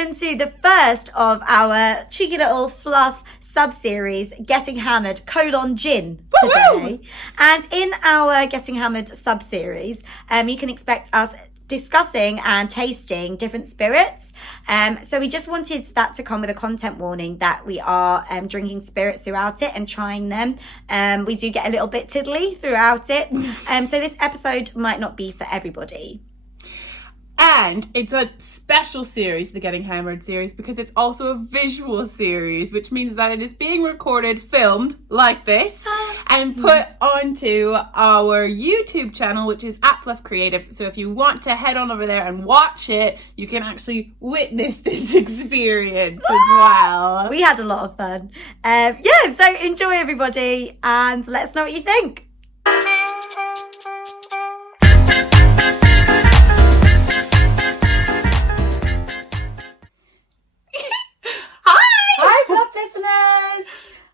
welcome to the first of our cheeky little fluff sub-series, Getting Hammered, Gin today. Woo-woo! And in our Getting Hammered sub-series, you can expect us discussing and tasting different spirits. So we just wanted that to come with a content warning that we are drinking spirits throughout it and trying them. We do get a little bit tiddly throughout it. So this episode might not be for everybody. And it's a special series, the Getting Hammered series, because it's also a visual series, which means that it is being recorded, filmed like this, and put onto our YouTube channel, which is at Fluff Creatives. So if you want to head on over there and watch it, you can actually witness this experience as well. We had a lot of fun. So enjoy, everybody, and let us know what you think.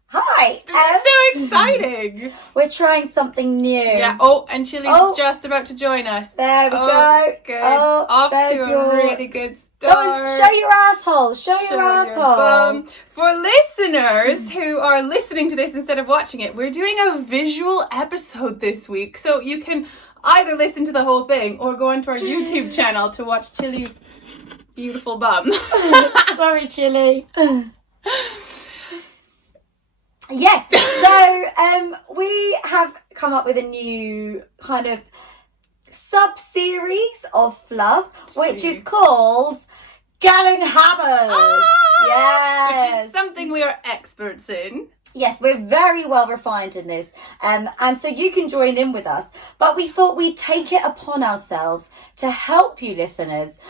Hi. It's so exciting. We're trying something new. Yeah. And Chili's just about to join us. There we go. Good. Oh, off to a really good start. Go and show your asshole. Show your asshole. For listeners who are listening to this instead of watching it, we're doing a visual episode this week. So you can either listen to the whole thing or go onto our YouTube channel to watch Chili's beautiful bum. Sorry, Chili. Yes, so we have come up with a new kind of sub-series of Fluff, which is called Getting Hammered. Yes. Which is something we are experts in. Yes, we're very well refined in this. And so you can join in with us. But we thought we'd take it upon ourselves to help you listeners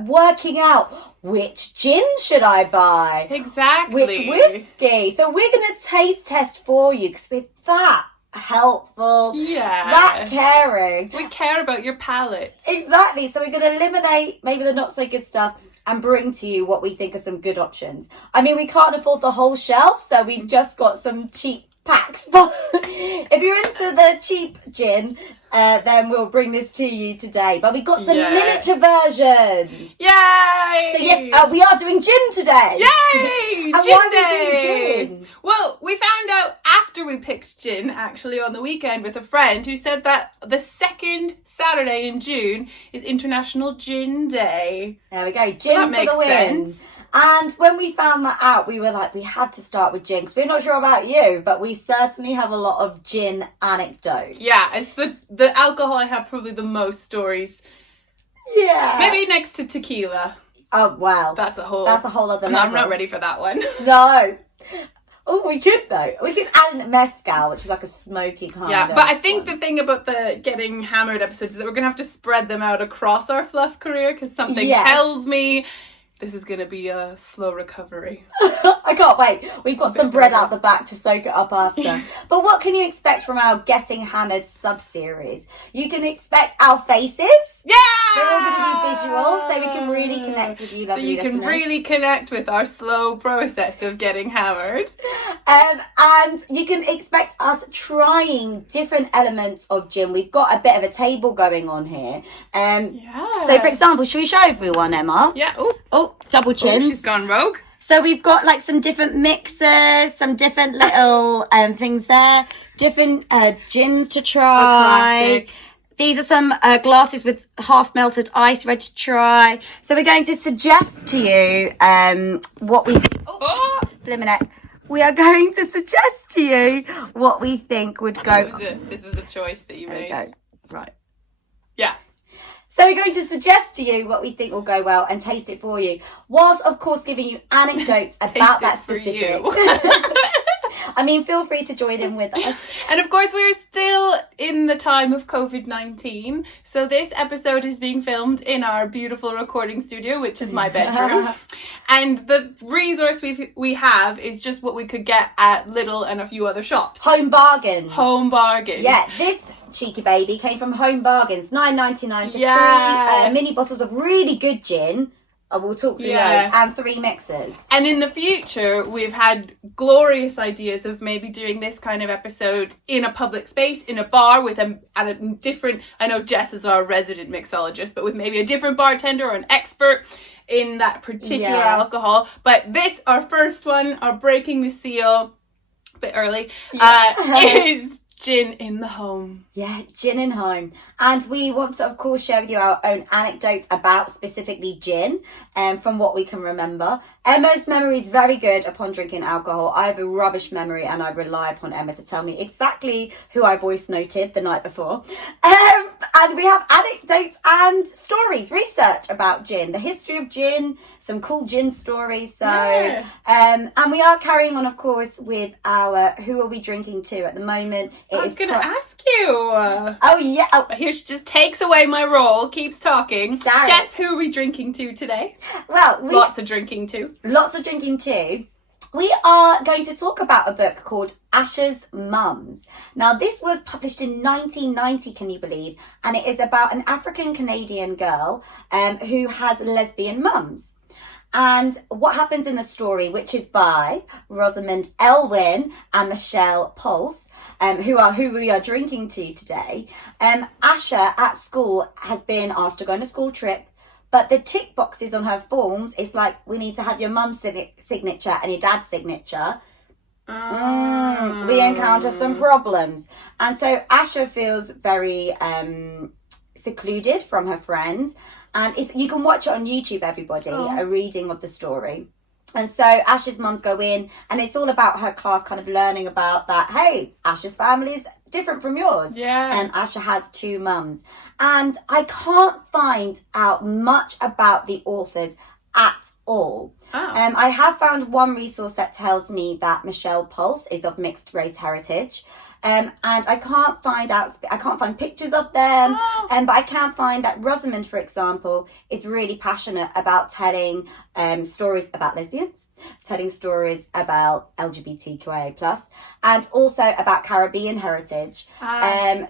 working out which gin should I buy? Exactly. Which whiskey? So we're going to taste test for you because we're that helpful. Yeah. That caring. We care about your palate. Exactly. So we're going to eliminate maybe the not so good stuff and bring to you what we think are some good options. I mean, we can't afford the whole shelf, so we've just got some cheap packs. But if you're into the cheap gin, then we'll bring this to you today. But we've got some miniature versions. Yay! So yes, we are doing gin today. Yay! And Gin why day! are we doing gin? Well, we found out after we picked gin, actually, on the weekend with a friend who said that the second Saturday in June is International Gin Day. There we go. Gin for the win. And when we found that out, we were like, we had to start with gin. Because we're not sure about you, but we certainly have a lot of gin anecdotes. Yeah, it's the alcohol I have probably the most stories. Yeah. Maybe next to tequila. Oh, wow. That's a whole other level. I'm not ready for that one. No. Oh, we could though. We could add in mezcal, which is like a smoky kind of. Yeah, but I think the thing about the Getting Hammered episodes is that we're going to have to spread them out across our Fluff career because something tells me this is going to be a slow recovery. I can't wait. We've got some bread out the back to soak it up after. But what can you expect from our Getting Hammered sub-series? You can expect our faces. Yeah! They're all going to be visual, so we can really connect with you, lovely So you listeners. can really connect with our slow process of getting hammered. And you can expect us trying different elements of gin. We've got a bit of a table going on here. So, for example, should we show everyone, Emma? Yeah. Oh, double chins. She's gone rogue. So we've got like some different mixers, some different little things there, different gins to try. These are some glasses with half melted ice ready to try. So we're going to suggest to you what we think. We are going to suggest to you what we think would go. This was a choice that you made. There we go. Right. Yeah. So we're going to suggest to you what we think will go well and taste it for you, whilst of course giving you anecdotes about that specific. I mean, feel free to join in with us. And of course, we're still in the time of COVID-19. So this episode is being filmed in our beautiful recording studio, which is my bedroom. And the resource we have is just what we could get at Lidl and a few other shops. Home bargains. Home bargains. Yeah, this cheeky baby came from Home Bargains. $9.99 for 3 mini bottles of really good gin. We'll talk through Yeah. those. And 3 mixers. And in the future, we've had glorious ideas of maybe doing this kind of episode in a public space, in a bar with a different, I know Jess is our resident mixologist, but with maybe a different bartender or an expert in that particular alcohol. But this, our first one, our breaking the seal, a bit early, is gin in the home. Yeah, gin in home. And we want to, of course, share with you our own anecdotes about specifically gin, from what we can remember. Emma's memory is very good upon drinking alcohol. I have a rubbish memory and I rely upon Emma to tell me exactly who I voice noted the night before. And we have anecdotes and stories, research about gin, the history of gin, some cool gin stories. So, and we are carrying on, of course, with our who are we drinking to at the moment. I was going to ask you. Oh, yeah. Oh. Here she just takes away my role, keeps talking. Sorry. Jess, who are we drinking to today? Well, lots of drinking to. Lots of drinking too. We are going to talk about a book called Asher's Mums. Now, this was published in 1990, can you believe? And it is about an African-Canadian girl who has lesbian mums. And what happens in the story, which is by Rosamund Elwyn and Michelle Pulse, who we are drinking to today. Asher at school has been asked to go on a school trip, but the tick boxes on her forms, it's like, we need to have your mum's signature and your dad's signature. We encounter some problems. And so Asher feels very secluded from her friends. And you can watch it on YouTube, everybody, a reading of the story. And so Asher's mums go in, and it's all about her class kind of learning about that, hey, Asher's family is different from yours. Yeah. And Asher has 2 mums. And I can't find out much about the authors at all. I have found one resource that tells me that Michelle Pulse is of mixed race heritage. And I can't find pictures of them, but I can find that Rosamund, for example, is really passionate about telling stories about lesbians, telling stories about LGBTQIA+, and also about Caribbean heritage.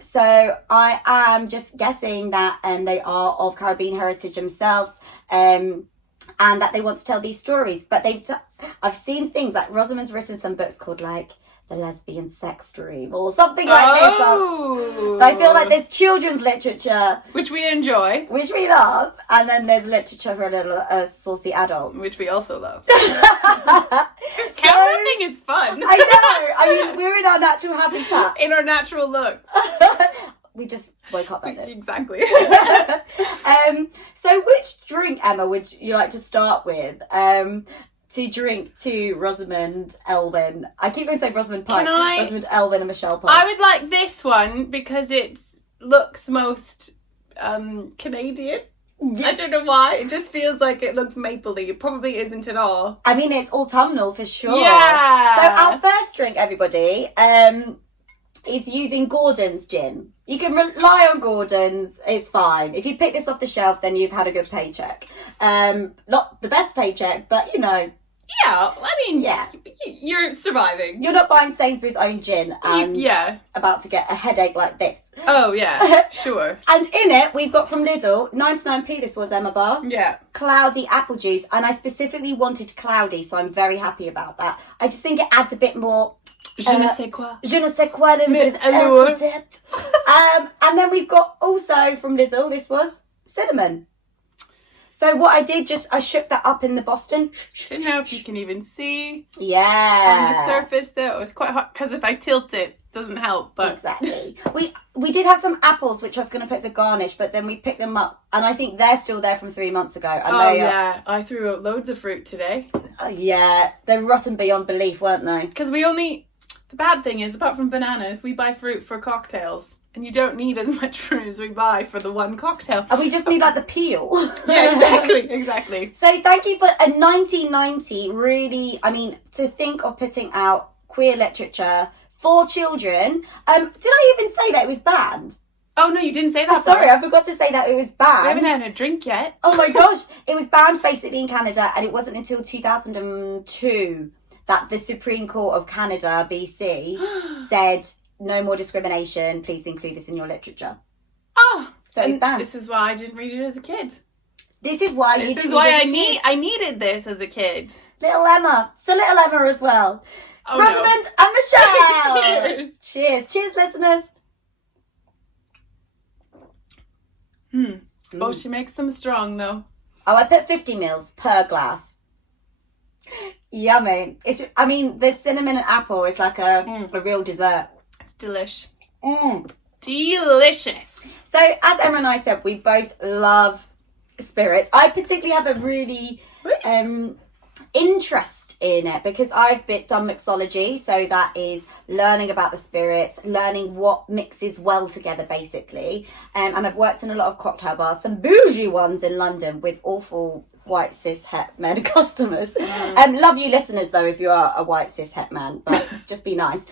So I am just guessing that they are of Caribbean heritage themselves, and that they want to tell these stories. But I've seen things like Rosamund's written some books called like The Lesbian Sex Dream or something like this. So I feel like there's children's literature, which we enjoy, which we love, and then there's literature for little saucy adults, which we also love. Everything is fun. I know. I mean, we're in our natural habitat, in our natural look. We just woke up like this. Exactly. So which drink, Emma, would you like to start with? To drink to Rosamund Elwyn. I keep going to say Rosamund Pike. Rosamund Elwyn and Michelle Pulse. I would like this one because it looks most Canadian. I don't know why. It just feels like it looks mapley. It probably isn't at all. I mean, it's autumnal for sure. Yeah. So our first drink, everybody, is using Gordon's gin. You can rely on Gordon's, it's fine. If you pick this off the shelf, then you've had a good paycheck. Not the best paycheck, but you know. Yeah, I mean, you're surviving. You're not buying Sainsbury's own gin and about to get a headache like this. Oh, yeah, sure. And in it, we've got from Lidl, 99p this was, Emma Bar. Yeah. Cloudy apple juice. And I specifically wanted cloudy, so I'm very happy about that. I just think it adds a bit more... Je ne sais quoi. Je ne sais quoi, a little bit of allure. dip. And then we've got also from Lidl, this was cinnamon. So what I did, I shook that up in the Boston. I don't know if you can even see. Yeah. On the surface there. It was quite hot because if I tilt it, doesn't help. But exactly. We did have some apples, which I was going to put as a garnish, but then we picked them up. And I think they're still there from 3 months ago. And I threw out loads of fruit today. Yeah. They're rotten beyond belief, weren't they? Because the bad thing is, apart from bananas, we buy fruit for cocktails. And you don't need as much fruit as we buy for the one cocktail. And we just need like the peel. Yeah, exactly. So thank you for a 1990, really, I mean, to think of putting out queer literature for children. Did I even say that it was banned? Oh, no, you didn't say that. Sorry, I forgot to say that it was banned. We haven't had a drink yet. Oh my gosh. It was banned basically in Canada, and it wasn't until 2002 that the Supreme Court of Canada, BC, said... no more discrimination, please include this in your literature. Oh, so it's banned. This is why I didn't read it as a kid. This is why This is why I needed this as a kid. Little Emma. So little Emma as well. Oh, Rosamund and Michelle. Cheers. Cheers. Cheers, listeners. Oh, she makes them strong, though. Oh, I put 50 mils per glass. Yummy. The cinnamon and apple is like a real dessert. It's delish. Delicious. So, as Emma and I said, we both love spirits. I particularly have a really interest in it because I've done mixology, so that is learning about the spirits, learning what mixes well together basically, and I've worked in a lot of cocktail bars, some bougie ones in London with awful white cis het men customers. Love you listeners though if you are a white cis het man, but just be nice.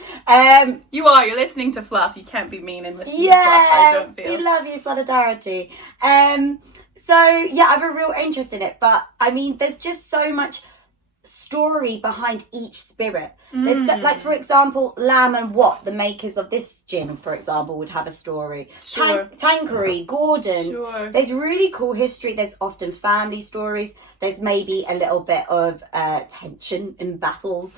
You're listening to Fluff, you can't be mean and listen to Fluff, I don't feel. We love you, solidarity. So yeah, I have a real interest in it, but I mean there's just so much story behind each spirit. There's like, for example, Lamb and Watt, the makers of this gin, for example, would have a story. Tanqueray, Gordon's. Sure. There's really cool history. There's often family stories. There's maybe a little bit of tension in battles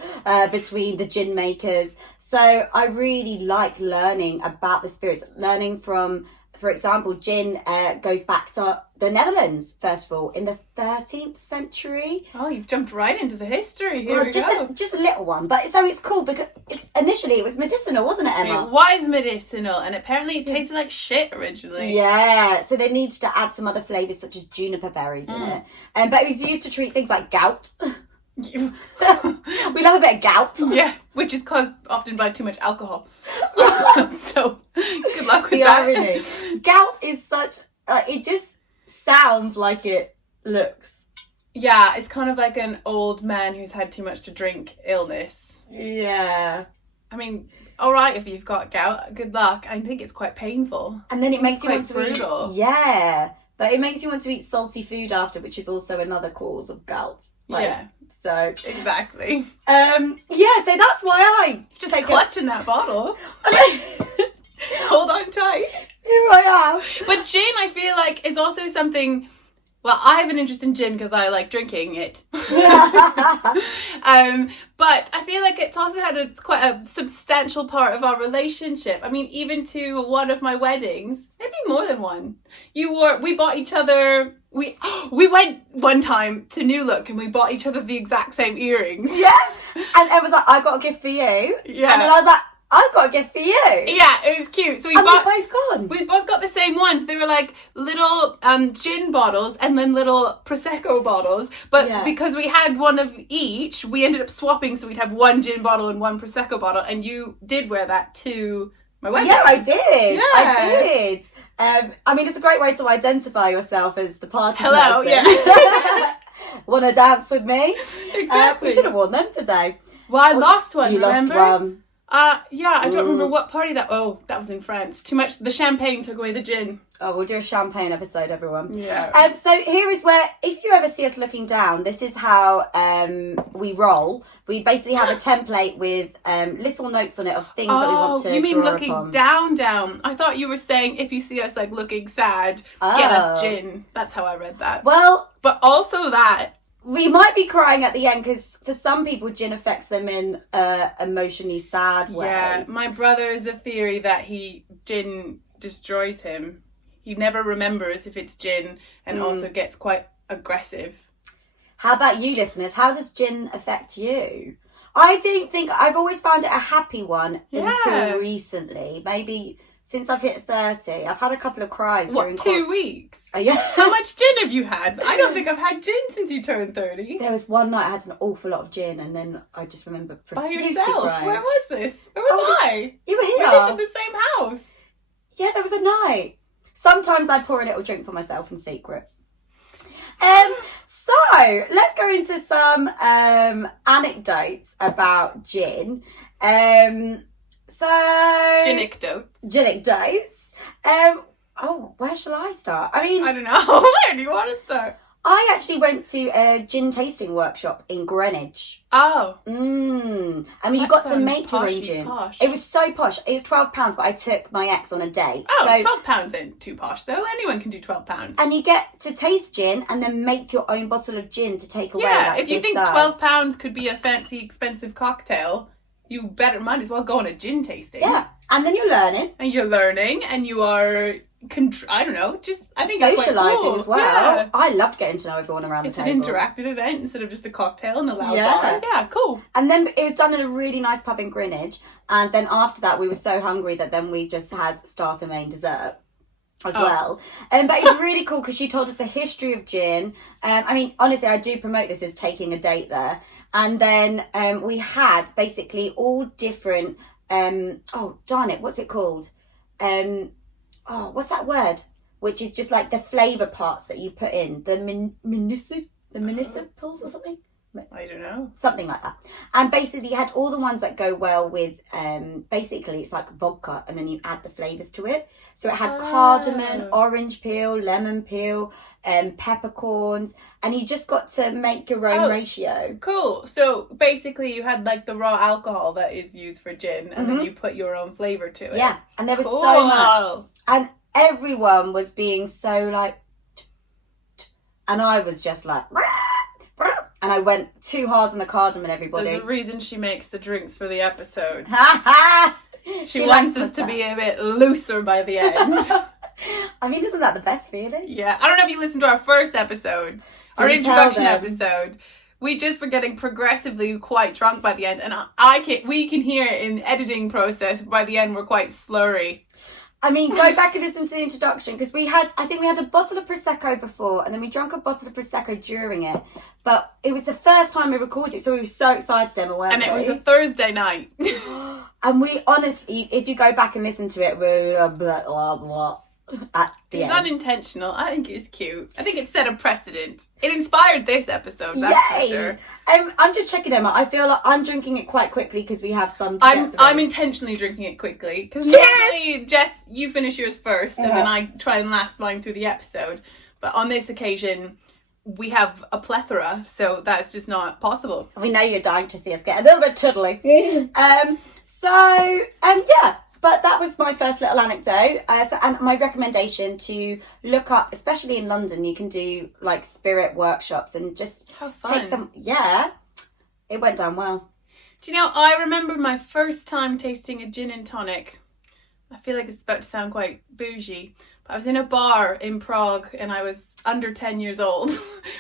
between the gin makers. So I really like learning about the spirits, learning from, for example, gin goes back to the Netherlands, first of all, in the 13th century. Oh, you've jumped right into the history. Here we go. Just a little one. But so it's cool because initially it was medicinal, wasn't it, Emma? It was medicinal, and apparently it tasted like shit originally. Yeah, so they needed to add some other flavours such as juniper berries in it. But it was used to treat things like gout. We love a bit of gout. Yeah, which is caused often by too much alcohol. So, good luck with the that. irony. Gout is such... it just sounds like it looks. Yeah, it's kind of like an old man who's had too much to drink illness. Yeah. I mean, all right, if you've got gout, good luck. I think it's quite painful. And then it makes you want to brutal. eat... Yeah. But it makes you want to eat salty food after, which is also another cause of gout. Yeah. So exactly. Yeah, so that's why I just clutching that bottle. Hold on tight. Here I am. But gin, I feel like, is also something. Well, I have an interest in gin because I like drinking it. But I feel like it's also had quite a substantial part of our relationship. I mean, even to one of my weddings, maybe more than one. We bought each other. We went one time to New Look and we bought each other the exact same earrings. Yeah. And Ed was like, I've got a gift for you. Yeah. And then I was like, I've got a gift for you. Yeah, it was cute. So we both got the same ones. They were like little gin bottles and then little Prosecco bottles. But because we had one of each, we ended up swapping. So we'd have one gin bottle and one Prosecco bottle. And you did wear that to my wedding. Yeah, I did. Yeah. I did. I mean, it's a great way to identify yourself as the party Hello, person. Yeah. Want to dance with me? Exactly. We should have worn them today. Well, I lost one, remember? Lost one. Yeah, I don't remember what party that... Oh, that was in France. Too much... The champagne took away the gin. Oh, we'll do a champagne episode, everyone. Yeah. So here is where, if you ever see us looking down, this is how we roll. We basically have a template with little notes on it of things that we want to draw upon. Oh, you mean looking down? I thought you were saying if you see us like looking sad, get us gin. That's how I read that. Well... But also that... We might be crying at the end because for some people gin affects them in a emotionally sad way. Yeah, my brother has a theory that gin destroys him. He never remembers if it's gin and also gets quite aggressive. How about you listeners? How does gin affect you? I don't think I've always found it a happy one until recently. Maybe since I've hit 30, I've had a couple of cries. What, 2 weeks? Yeah. How much gin have you had? I don't think I've had gin since you turned 30. There was one night I had an awful lot of gin and then I just remember profusely By yourself? crying. Where was this? Where was I? You were here. We lived in the same house. Yeah, there was a night. Sometimes I pour a little drink for myself in secret. So let's go into some anecdotes about gin. Ginecdotes. Where shall I start? I mean, I don't know. Where do you want to start? I actually went to a gin tasting workshop in Greenwich. Oh. I mean, you That got to sounds make your own poshy gin. posh. It was so posh. It was £12, but I took my ex on a date. Oh, so, £12 isn't too posh though. Anyone can do £12. and you get to taste gin and then make your own bottle of gin to take away. Yeah, like if you this think size. £12 could be a fancy, expensive cocktail, you might as well go on a gin tasting. Yeah, and then you're learning. And you're learning, and you are, I don't know, just, I think it's quite Socialising cool. as well. Yeah. I loved getting to know everyone around It's the an table. interactive event instead of just a cocktail in a loud Yeah. bar. Yeah, cool. And then it was done in a really nice pub in Greenwich. And then after that, we were so hungry that then we just had starter, main, dessert as well. But it's really cool because she told us the history of gin. I mean, honestly, I do promote this as taking a date there. And then we had basically all different, oh, darn it, what's it called? What's that word? Which is just like the flavour parts that you put in. The municipals or something? I don't know. Something like that. And basically you had all the ones that go well with, basically it's like vodka and then you add the flavours to it. So it had cardamom, orange peel, lemon peel, peppercorns, and you just got to make your own ratio. Cool. So basically you had like the raw alcohol that is used for gin and then you put your own flavour to it. Yeah, and there was so much. And everyone was being so like, and I was just like, and I went too hard on the cardamom, everybody. There's a reason she makes the drinks for the episode. She wants us to be a bit looser by the end. I mean, isn't that the best feeling? Yeah. I don't know if you listened to our first episode, our introduction episode. We just were getting progressively quite drunk by the end, and we can hear it in the editing process. By the end, we're quite slurry. I mean, go back and listen to the introduction because I think we had a bottle of Prosecco before and then we drank a bottle of Prosecco during it. But it was the first time we recorded, so we were so excited, Emma, weren't we? And it was a Thursday night. And we honestly, if you go back and listen to it, we're blah, blah, blah, at the It's end. unintentional. I think it's cute. I think it set a precedent. It inspired this episode, that's for sure. I'm just checking, Emma. I feel like I'm drinking it quite quickly because we have some to get through. I'm intentionally drinking it quickly because normally, Jess, you finish yours first and then I try and last mine through the episode. But on this occasion, we have a plethora, so that's just not possible. We know you're dying to see us get a little bit tiddly. Yeah. But that was my first little anecdote. And my recommendation to look up, especially in London, you can do like spirit workshops and just take some. Yeah, it went down well. Do you know, I remember my first time tasting a gin and tonic. I feel like it's about to sound quite bougie, but I was in a bar in Prague and I was under 10 years old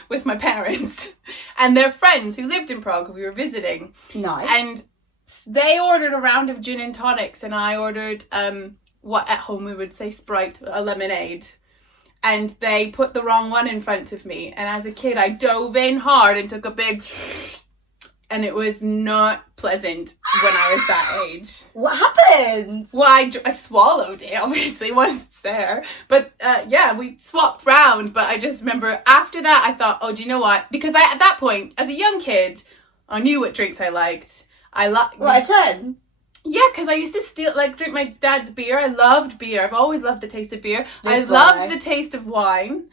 with my parents and their friends who lived in Prague who we were visiting. Nice. And they ordered a round of gin and tonics and I ordered what at home we would say Sprite, a lemonade. And they put the wrong one in front of me. And as a kid, I dove in hard and took a big... And it was not pleasant when I was that age. What happened? Well, I swallowed it, obviously, once it's there. But, yeah, we swapped round. But I just remember after that, I thought, oh, do you know what? Because at that point, as a young kid, I knew what drinks I liked. What, a 10? Yeah, because I used to drink my dad's beer. I loved beer. I've always loved the taste of beer. I loved the taste of wine.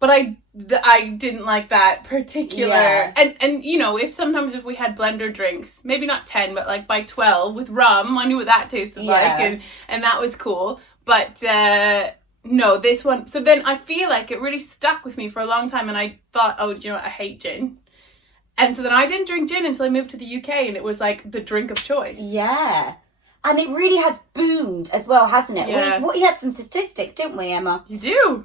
But I didn't like that particular. Yeah. And you know, if we had blender drinks, maybe not 10, but like by 12 with rum, I knew what that tasted like. And that was cool. But no, this one. So then I feel like it really stuck with me for a long time. And I thought, oh, do you know what? I hate gin. And so then I didn't drink gin until I moved to the UK, and it was like the drink of choice. Yeah. And it really has boomed as well, hasn't it? Yeah. We had some statistics, didn't we, Emma? You do.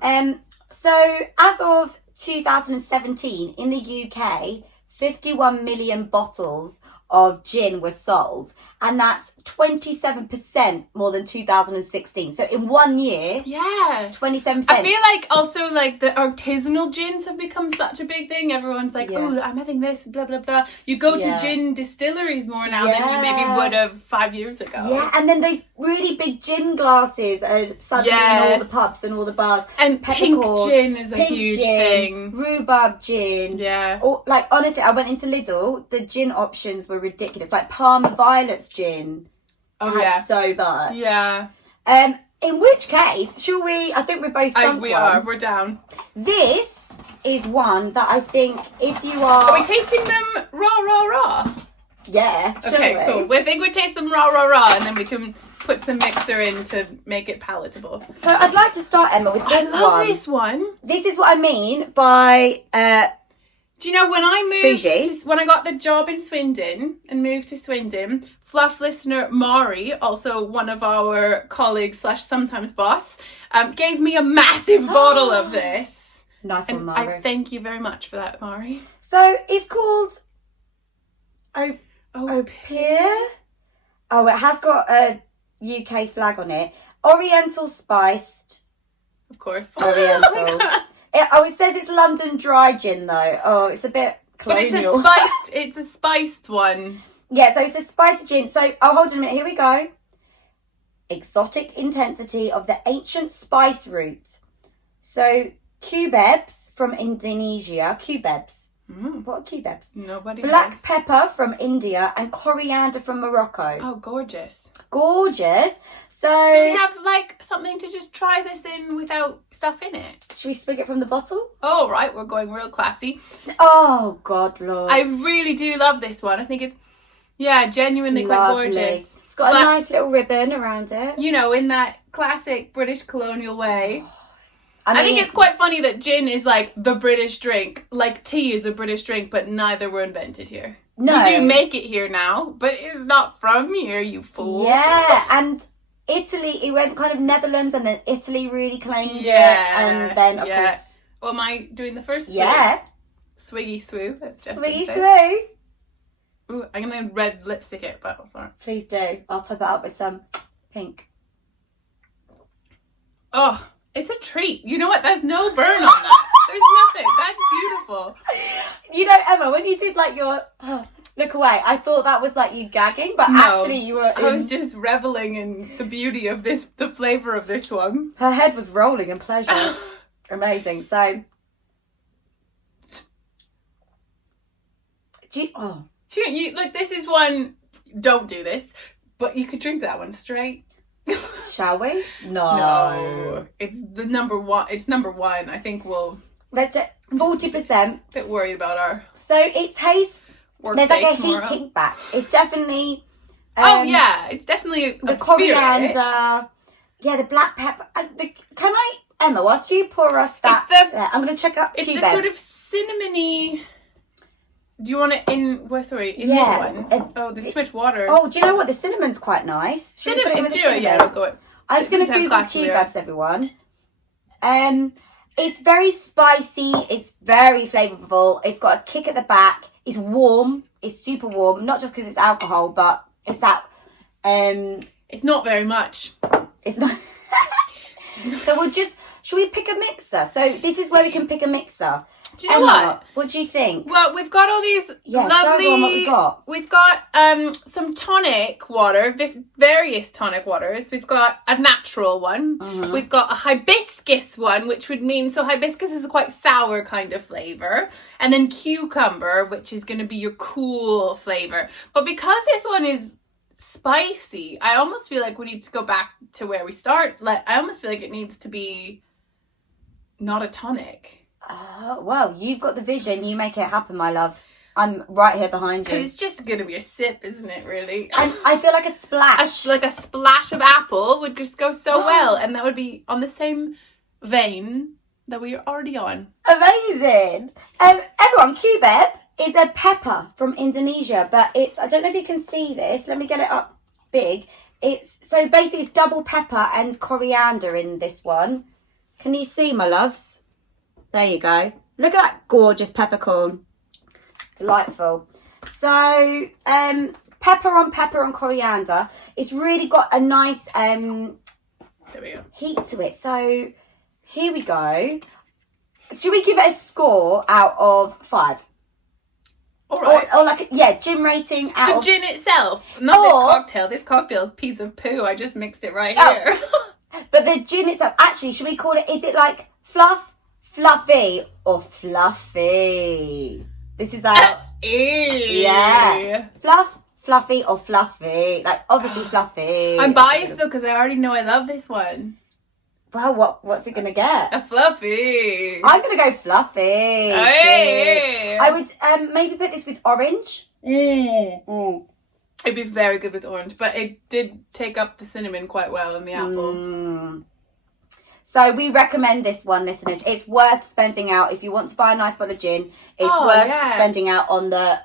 So as of 2017, in the UK, 51 million bottles of gin were sold. And that's 27% more than 2016. So in 1 year, 27%. I feel like also like the artisanal gins have become such a big thing. Everyone's like, oh, I'm having this, blah, blah, blah. You go to gin distilleries more now than you maybe would have 5 years ago. Yeah, and then those really big gin glasses are suddenly in all the pubs and all the bars. And pink gin is a huge thing. Rhubarb gin. Yeah. Or, like, honestly, I went into Lidl. The gin options were ridiculous. Like Parma Violet's gin. Oh, yeah. So much. Yeah. In which case, shall we... I think we're both sunk We are. We're down. This is one that I think if you are... Are we tasting them raw? Yeah, okay, cool. We think we taste them raw, and then we can put some mixer in to make it palatable. So I'd like to start, Emma, with this one. I love this one. This is what I mean by... do you know when I moved, when I got the job in Swindon and moved to Swindon, Fluff listener Mari, also one of our colleagues / sometimes boss, gave me a massive bottle of this. Nice one, Mari. I thank you very much for that, Mari. So it's called Opihr. Oh, it has got a UK flag on it. Oriental spiced. Of course. Oriental. It says it's London dry gin though. Oh, it's a bit colonial. But it's a spiced one. Yeah, so it's a spicy gin. So, hold on a minute. Here we go. Exotic intensity of the ancient spice root. So, cubebs from Indonesia. Cubebs. What are cubebs? Nobody Black knows. pepper from India and coriander from Morocco. Oh, gorgeous. Gorgeous. So... Do we have, something to just try this in without stuff in it? Should we swig it from the bottle? Oh, right. We're going real classy. Oh, God, Lord. I really do love this one. I think it's, genuinely quite gorgeous. It's got a nice little ribbon around it. You know, in that classic British colonial way. I think it's quite funny that gin is the British drink. Like tea is a British drink, but neither were invented here. No. We do make it here now, but it's not from here, you fool. Yeah, and Italy, it went kind of Netherlands and then Italy really claimed it. And then, of course... Well, am I doing the first swig? Yeah. Swiggy-swoo. Swiggy-swoo. Ooh, I'm going to red lipstick it, but sorry. Please do. I'll top it up with some pink. Oh, it's a treat. You know what? There's no burn on that. There's nothing. That's beautiful. You know, Emma, when you did your look away, I thought that was you gagging, but actually you were... I was just reveling in the beauty of the flavour of this one. Her head was rolling in pleasure. Amazing. So... this is one, don't do this, but you could drink that one straight. Shall we? No. It's the number one. It's number one. I think let's check. 40%. A bit worried about our... So it tastes... There's a heat kickback. It's definitely... it's definitely the coriander. Yeah, the black pepper. Emma, whilst you pour us that... I'm going to check up It's cubebs. the sort of cinnamony... Do you want it in... this one? There's too much water. Oh, do you know what? The cinnamon's quite nice. Should we put it with the cinnamon? Yeah, I'll go. I'm just going to Google cubebs, everyone. It's very spicy. It's very flavourful. It's got a kick at the back. It's warm. It's super warm. Not just because it's alcohol, but it's that... It's not very much. It's not... So we'll just... Should we pick a mixer? So this is where we can pick a mixer. Do you know what do you think? Well, we've got all these lovely... show what we got. We've got some tonic water, various tonic waters. We've got a natural one. Mm-hmm. We've got a hibiscus one, which would mean... So hibiscus is a quite sour kind of flavour. And then cucumber, which is going to be your cool flavour. But because this one is spicy, I almost feel like we need to go back to where we start. I almost feel like it needs to be not a tonic. Well, you've got the vision. You make it happen, my love. I'm right here behind you. Because it's just going to be a sip, isn't it, really? I feel like a splash. A splash of apple would just go so well. And that would be on the same vein that we are already on. Amazing. Everyone, cubeb is a pepper from Indonesia. But I don't know if you can see this. Let me get it up big. So basically it's double pepper and coriander in this one. Can you see, my loves? There you go. Look at that gorgeous peppercorn. Delightful. So, pepper on coriander. It's really got a nice there we go. heat to it. So, here we go. Should we give it a score out of 5? All right. Or gin rating out of... The gin itself. Not this cocktail. This cocktail's a piece of poo. I just mixed it right here. But the gin itself, actually, should we call it, is it fluffy or fluffy? This is our... Yeah. Fluffy or fluffy. Obviously fluffy. I'm biased though because I already know I love this one. Well, what's it gonna get? A fluffy. I'm gonna go fluffy. Hey. I would maybe put this with orange. It'd be very good with orange, but it did take up the cinnamon quite well in the apple. So we recommend this one, listeners. It's worth spending out if you want to buy a nice bottle of gin. It's worth spending out on the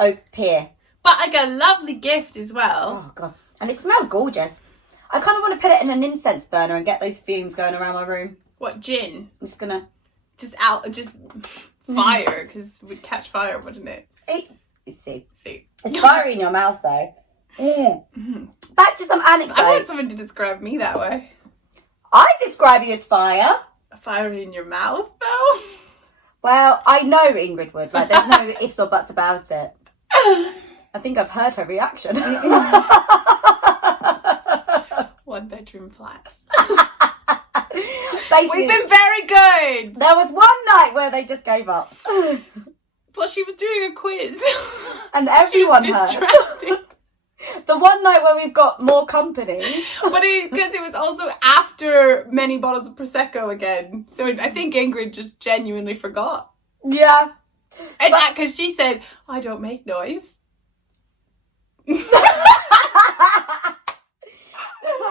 Opihr. But like a lovely gift as well. Oh god, and it smells gorgeous. I kind of want to put it in an incense burner and get those fumes going around my room. What, gin? I'm just gonna just fire, because we'd catch fire, wouldn't it? See. See. It's fiery in your mouth though. Back to some anecdotes. I want someone to describe me that way. I describe you as fire. Fire in your mouth, though? Well, I know Ingrid would. Like, there's no ifs or buts about it. I think I've heard her reaction. 1-bedroom flats. Basically, We've been very good. there was one night where they just gave up. Well, she was doing a quiz. And everyone she was heard. distracted. The one night where we've got more company. But because it was also after many bottles of Prosecco again. So I think Ingrid just genuinely forgot. Yeah. And because she said, I don't make noise. But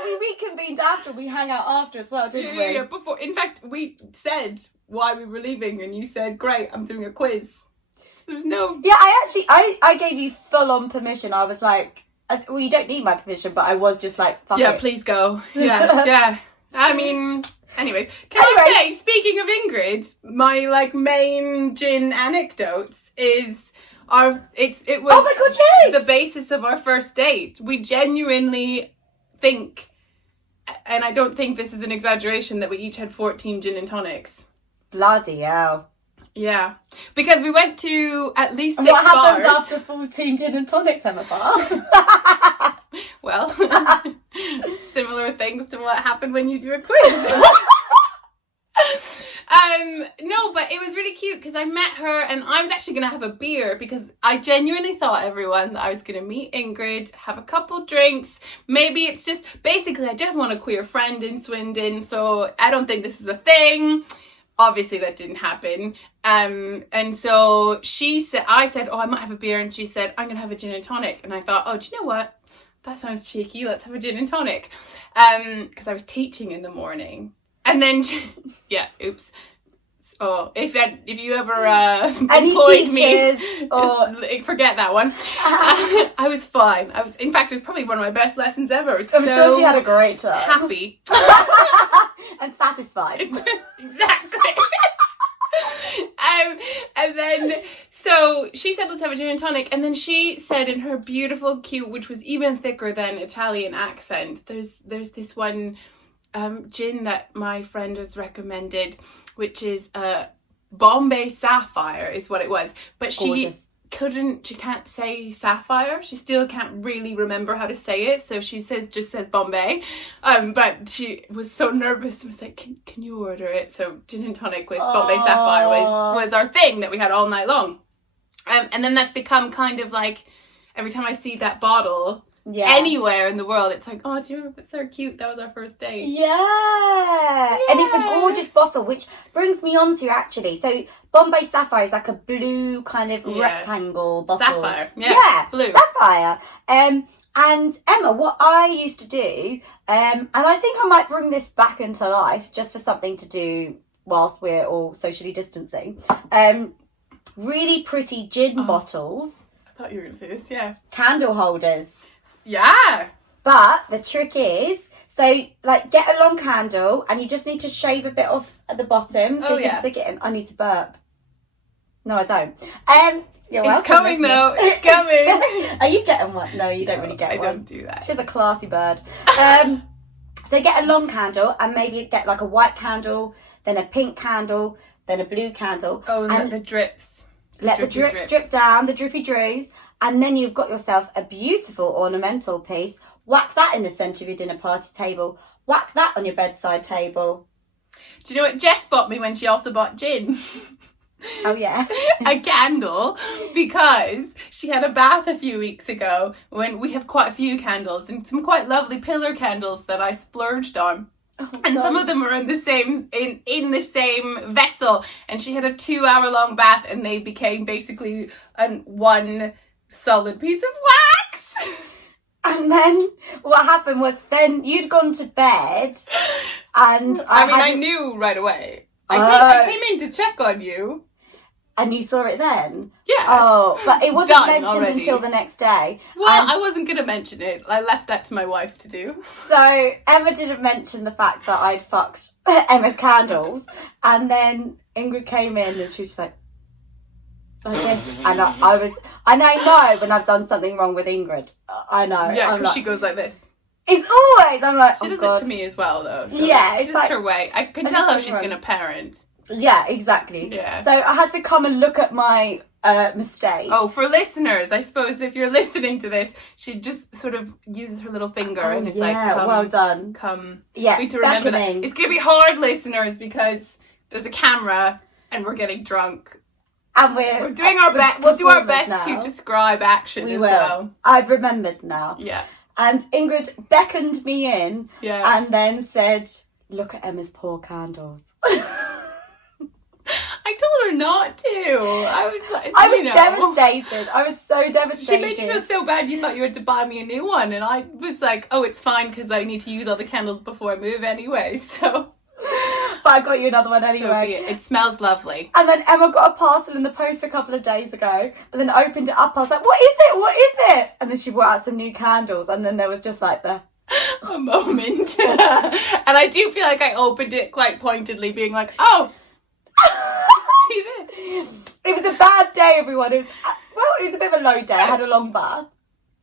we reconvened after. We hang out after as well, didn't we? Yeah. Before, in fact, we said why we were leaving, and you said, "Great, I'm doing a quiz." So there's no. Yeah, I gave you full on permission. I was like, well, you don't need my permission, but I was just like, fuck it. Please go. Yeah. I mean, anyways, I say, speaking of Ingrid, my main gin anecdotes is it was oh my god, yes! the basis of our first date. We genuinely think, and I don't think this is an exaggeration, that we each had 14 gin and tonics. Bloody hell. Yeah, because we went to at least 6 what happens bars. after 14 gin and tonics, Emma Bar? Well, similar things to what happened when you do a quiz. No, but it was really cute because I met her and I was actually going to have a beer because I genuinely thought, everyone, that I was going to meet Ingrid, have a couple drinks. Maybe it's just, basically, I just want a queer friend in Swindon, so I don't think this is a thing. Obviously, that didn't happen. And so I said, oh, I might have a beer. And she said, I'm going to have a gin and tonic. And I thought, oh, do you know what? That sounds cheeky. Let's have a gin and tonic. Because I was teaching in the morning. And then, oops. Oh, if you ever employed me, just forget that one. I was fine. In fact, it was probably one of my best lessons ever. I'm sure she had a great time. Happy. And satisfied. Exactly. And then, so she said, let's have a gin and tonic. And then she said in her beautiful, cute, which was even thicker than Italian accent, there's this one gin that my friend has recommended, which is Bombay Sapphire is what it was. But Gorgeous. She can't say sapphire. She still can't really remember how to say it. So she just says Bombay. But she was so nervous and was like, can you order it? So gin and tonic with Bombay Sapphire was our thing that we had all night long. And then that's become kind of like, every time I see that bottle anywhere in the world, it's like, oh, do you remember? It's so cute. That was our first date. Yeah. And it's a gorgeous bottle, which brings me on to actually. So Bombay Sapphire is like a blue kind of rectangle bottle. Sapphire. Yeah. Blue. Sapphire. And Emma, what I used to do, and I think I might bring this back into life just for something to do whilst we're all socially distancing. Really pretty gin bottles. I thought you were going to say this, yeah. Candle holders. Yeah. But the trick is, so get a long candle and you just need to shave a bit off at the bottom so you can stick it in. I need to burp. No, I don't. You're welcome. It's coming though. It's coming. Are you getting one? No, you don't really get one. I don't do that. She's a classy bird. So get a long candle and maybe get like a white candle, then a pink candle, then a blue candle. Oh, and the drips. Let the drips drip down, the drippy drews. And then you've got yourself a beautiful ornamental piece. Whack that in the centre of your dinner party table. Whack that on your bedside table. Do you know what Jess bought me when she also bought gin? Oh, yeah. A candle, because she had a bath a few weeks ago when we have quite a few candles and some quite lovely pillar candles that I splurged on. And some of them were in the same vessel, and she had a 2-hour-long bath, and they became basically one solid piece of wax. And then what happened was, then you'd gone to bed, and I knew right away. I came in to check on you. And you saw it then? Yeah. Oh, but it wasn't mentioned already. until the next day. Well, I wasn't going to mention it. I left that to my wife to do. So Emma didn't mention the fact that I'd fucked Emma's candles. And then Ingrid came in and she was just like this. And I know when I've done something wrong with Ingrid. I know. Yeah, because she goes like this. It's always, I'm like, she does God. it to me as well, though. It's like her way. I can tell how she's going to parent. Yeah, exactly. Yeah. So I had to come and look at my mistake. Oh, for listeners, I suppose if you're listening to this, she just sort of uses her little finger and it's like, come, well done. Come. Yeah, we need to remember that. It's going to be hard, listeners, because there's a camera and we're getting drunk. And we're doing our best. We'll do our best to describe action. We will. Well. I've remembered now. Yeah. And Ingrid beckoned me in. Yeah. And then said, "Look at Emma's poor candles." I told her not to. I was like, devastated. I was so devastated. She made you feel so bad you thought you had to buy me a new one. And I was like, oh, it's fine because I need to use all the candles before I move anyway. So. But I got you another one anyway. So it smells lovely. And then Emma got a parcel in the post a couple of days ago. And then opened it up. I was like, what is it? What is it? And then she brought out some new candles. And then there was just like a moment. And I do feel like I opened it quite pointedly being like, oh. See this? It was a bad day, everyone. It was a bit of a low day. I had a long bath.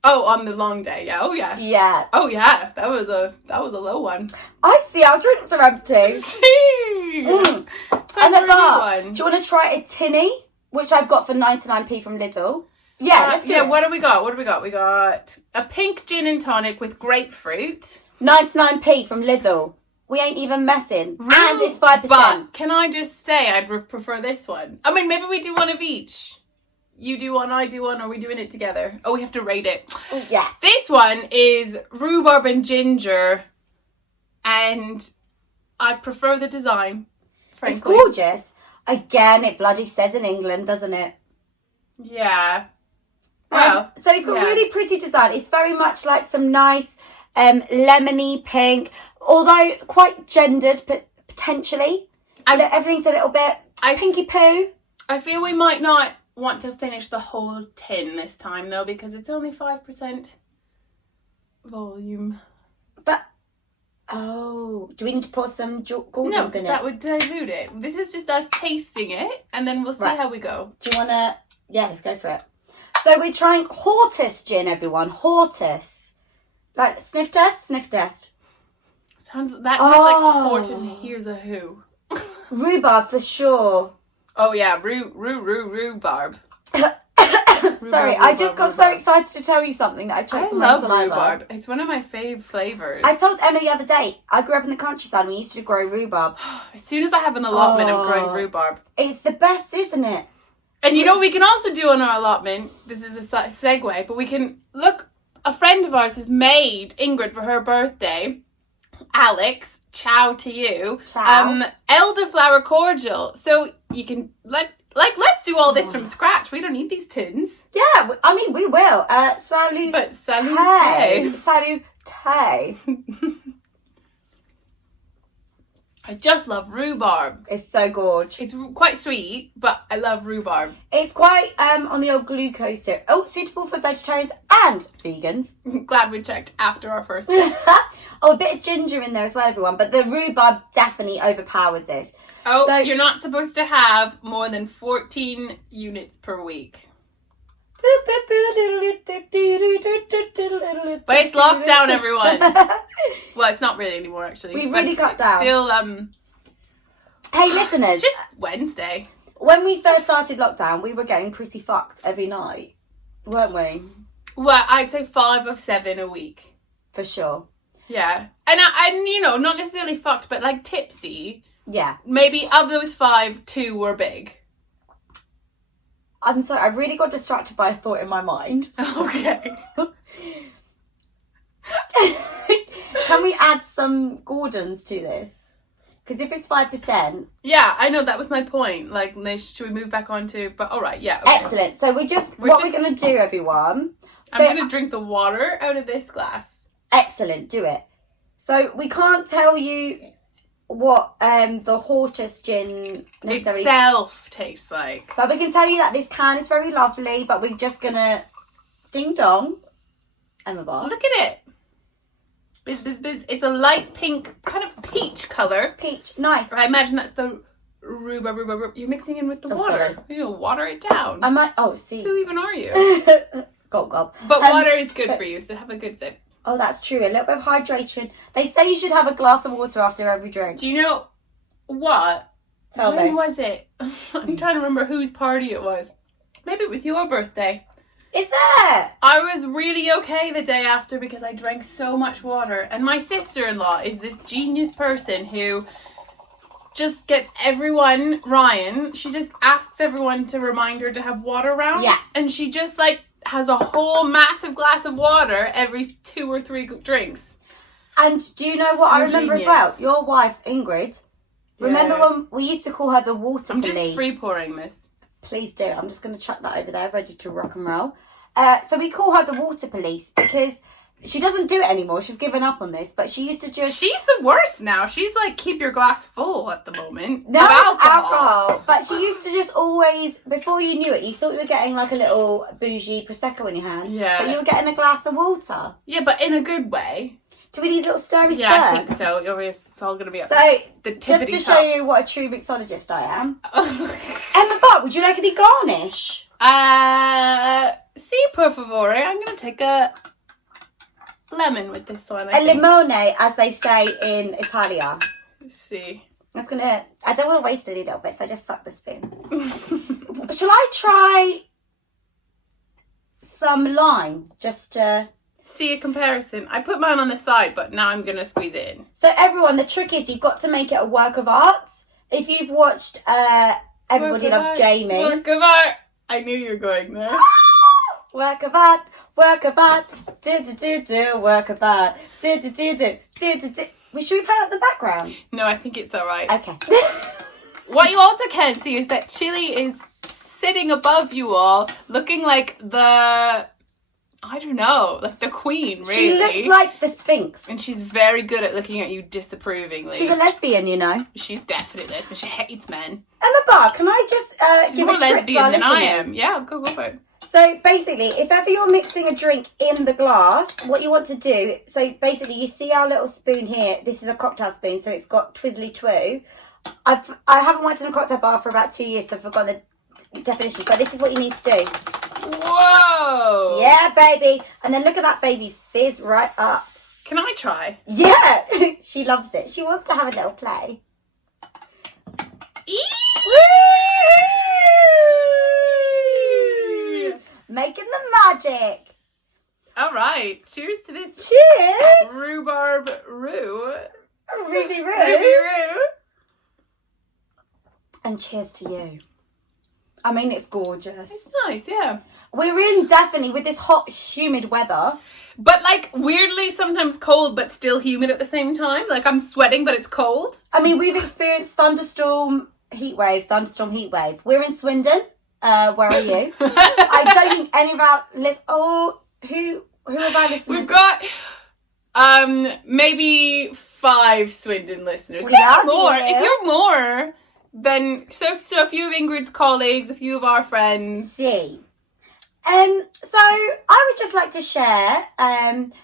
Oh, on the long day, yeah. Oh yeah. Yeah. Oh yeah. That was a low one. I see our drinks are empty. See. And a bar. Do you want to try a tinny, which I've got for 99p from Lidl? Yeah, let's do it. What do we got? We got a pink gin and tonic with grapefruit. 99p from Lidl. We ain't even messing. And it's 5%. But can I just say I'd prefer this one? I mean, maybe we do one of each. You do one, I do one, or are we doing it together? Oh, we have to rate it. Oh, yeah. This one is rhubarb and ginger. And I prefer the design, frankly. It's gorgeous. Again, it bloody says in England, doesn't it? Yeah. Well, so it's got really pretty design. It's very much like some nice lemony pink, although quite gendered, but potentially. Everything's a little bit pinky poo. I feel we might not want to finish the whole tin this time, though, because it's only 5% volume. But, do we need to pour some Gordon's in it? No, that would dilute it. This is just us tasting it, and then we'll see how we go. Do you want to... Yeah, let's go for it. So we're trying Hortus gin, everyone. Hortus. Like, sniff test? Sniff test. Sounds like Horton Here's a Who. Rhubarb for sure. Oh yeah, rhubarb. Sorry, I just got so excited to tell you something that I choked on my saliva. Rhubarb. It's one of my fave flavours. I told Emma the other day, I grew up in the countryside and we used to grow rhubarb. As soon as I have an allotment, I'm growing rhubarb. It's the best, isn't it? And you know what we can also do on our allotment? This is a segue, but we can look. A friend of ours has made Ingrid for her birthday. Alex, ciao to you. Ciao. Elderflower cordial. So you can let's do all this from scratch. We don't need these tins. Yeah, I mean we will. Salute. But salute. Salute. I just love rhubarb. It's so gorgeous. It's quite sweet, but I love rhubarb. It's quite on the old glucose syrup. Oh, suitable for vegetarians and vegans. Glad we checked after our first a bit of ginger in there as well, everyone. But the rhubarb definitely overpowers this. Oh, so, you're not supposed to have more than 14 units per week. But it's lockdown, everyone. Well, it's not really anymore, actually. We really cut down. Still, Hey, listeners. It's just Wednesday. When we first started lockdown, we were getting pretty fucked every night, weren't we? Well, I'd say 5 of 7 a week. For sure. Yeah. And you know, not necessarily fucked, but like tipsy. Yeah. Maybe of those 5, 2 were big. I'm sorry, I really got distracted by a thought in my mind. Okay. Can Can we add some Gordons to this? Because if it's 5%... Yeah, I know, that was my point. Like, should we move back on to... But alright, yeah. Okay. Excellent. So we're going to do, everyone... So, I'm going to drink the water out of this glass. Excellent, do it. So we can't tell you what the Hortus gin itself tastes like. But we can tell you that this can is very lovely, but we're just going to... Ding dong. Emma Bar. Look at it. Biz, biz, biz. It's a light pink, kind of peach colour. Peach, nice. I imagine that's the rhubarb. You're mixing in with the water. Sorry. You water it down. I might... Oh, see. Who even are you? Gulp, gulp. But water is good for you, so have a good sip. Oh, that's true. A little bit of hydration. They say you should have a glass of water after every drink. Do you know what? When was it? I'm trying to remember whose party it was. Maybe it was your birthday. Is that? I was really okay the day after because I drank so much water. And my sister-in-law is this genius person who just gets everyone, Ryan, she just asks everyone to remind her to have water around. Yeah. And she just like has a whole massive glass of water every 2 or 3 drinks. And do you know what So I remember genius. as well? Your wife, Ingrid. Remember Yeah. when we used to call her the water police? I'm just free pouring this. Please do. I'm just going to chuck that over there, ready to rock and roll. So we call her the water police because she doesn't do it anymore. She's given up on this, but she used to just... She's the worst now. She's like, keep your glass full at the moment. No, of alcohol. But she used to just always, before you knew it, you thought you were getting like a little bougie Prosecco in your hand. Yeah. But you were getting a glass of water. Yeah, but in a good way. Do we need a little stirry Yeah, stir? I think so. It's all going to be up So, the just tippity to top. show you what a true mixologist I am. Emma Butt, would you like any garnish? Si, por favore. I'm going to take a lemon with this one. A limone, as they say in Italia. Let's see. I don't want to waste any little bit, so I just suck the spoon. Shall I try some lime? Just to... See a comparison. I put mine on the side, but now I'm going to squeeze it in. So everyone, the trick is you've got to make it a work of art. If you've watched Everybody Loves Jamie. Work of art. I knew you were going there. Work of art, work of art, do, work of art, do. Should we play that in the background? No, I think it's all right. Okay. What you also can see is that Chili is sitting above you all, looking like the... I don't know, like the queen, really. She looks like the Sphinx. And she's very good at looking at you disapprovingly. She's a lesbian, you know. She's definitely lesbian. She hates men. Emma Barr, can I just She's give more a trick lesbian to our than I am. listeners? Yeah, go for it. So basically, if ever you're mixing a drink in the glass, what you want to do, so basically you see our little spoon here, this is a cocktail spoon, so it's got twizzly twoo. I haven't worked in a cocktail bar for about 2 years, so I've forgotten the definition, but this is what you need to do. Whoa! Yeah, baby. And then look at that baby fizz right up. Can I try? Yeah! She loves it. She wants to have a little play. Woo! Making the magic. All right. Cheers to this. Cheers! Rhubarb roux. Ruby Ruby Roo. roux. And cheers to you. I mean, it's gorgeous. It's nice, yeah. We're in definitely with this hot, humid weather. But like weirdly sometimes cold but still humid at the same time. Like I'm sweating but it's cold. I mean, we've experienced thunderstorm, heat wave. We're in Swindon. Where are you? I don't think any of our who of our listeners? We've got maybe 5 Swindon listeners. We Maybe love more. you. If you're more, then so a few of Ingrid's colleagues, a few of our friends. See. So I would just like to share,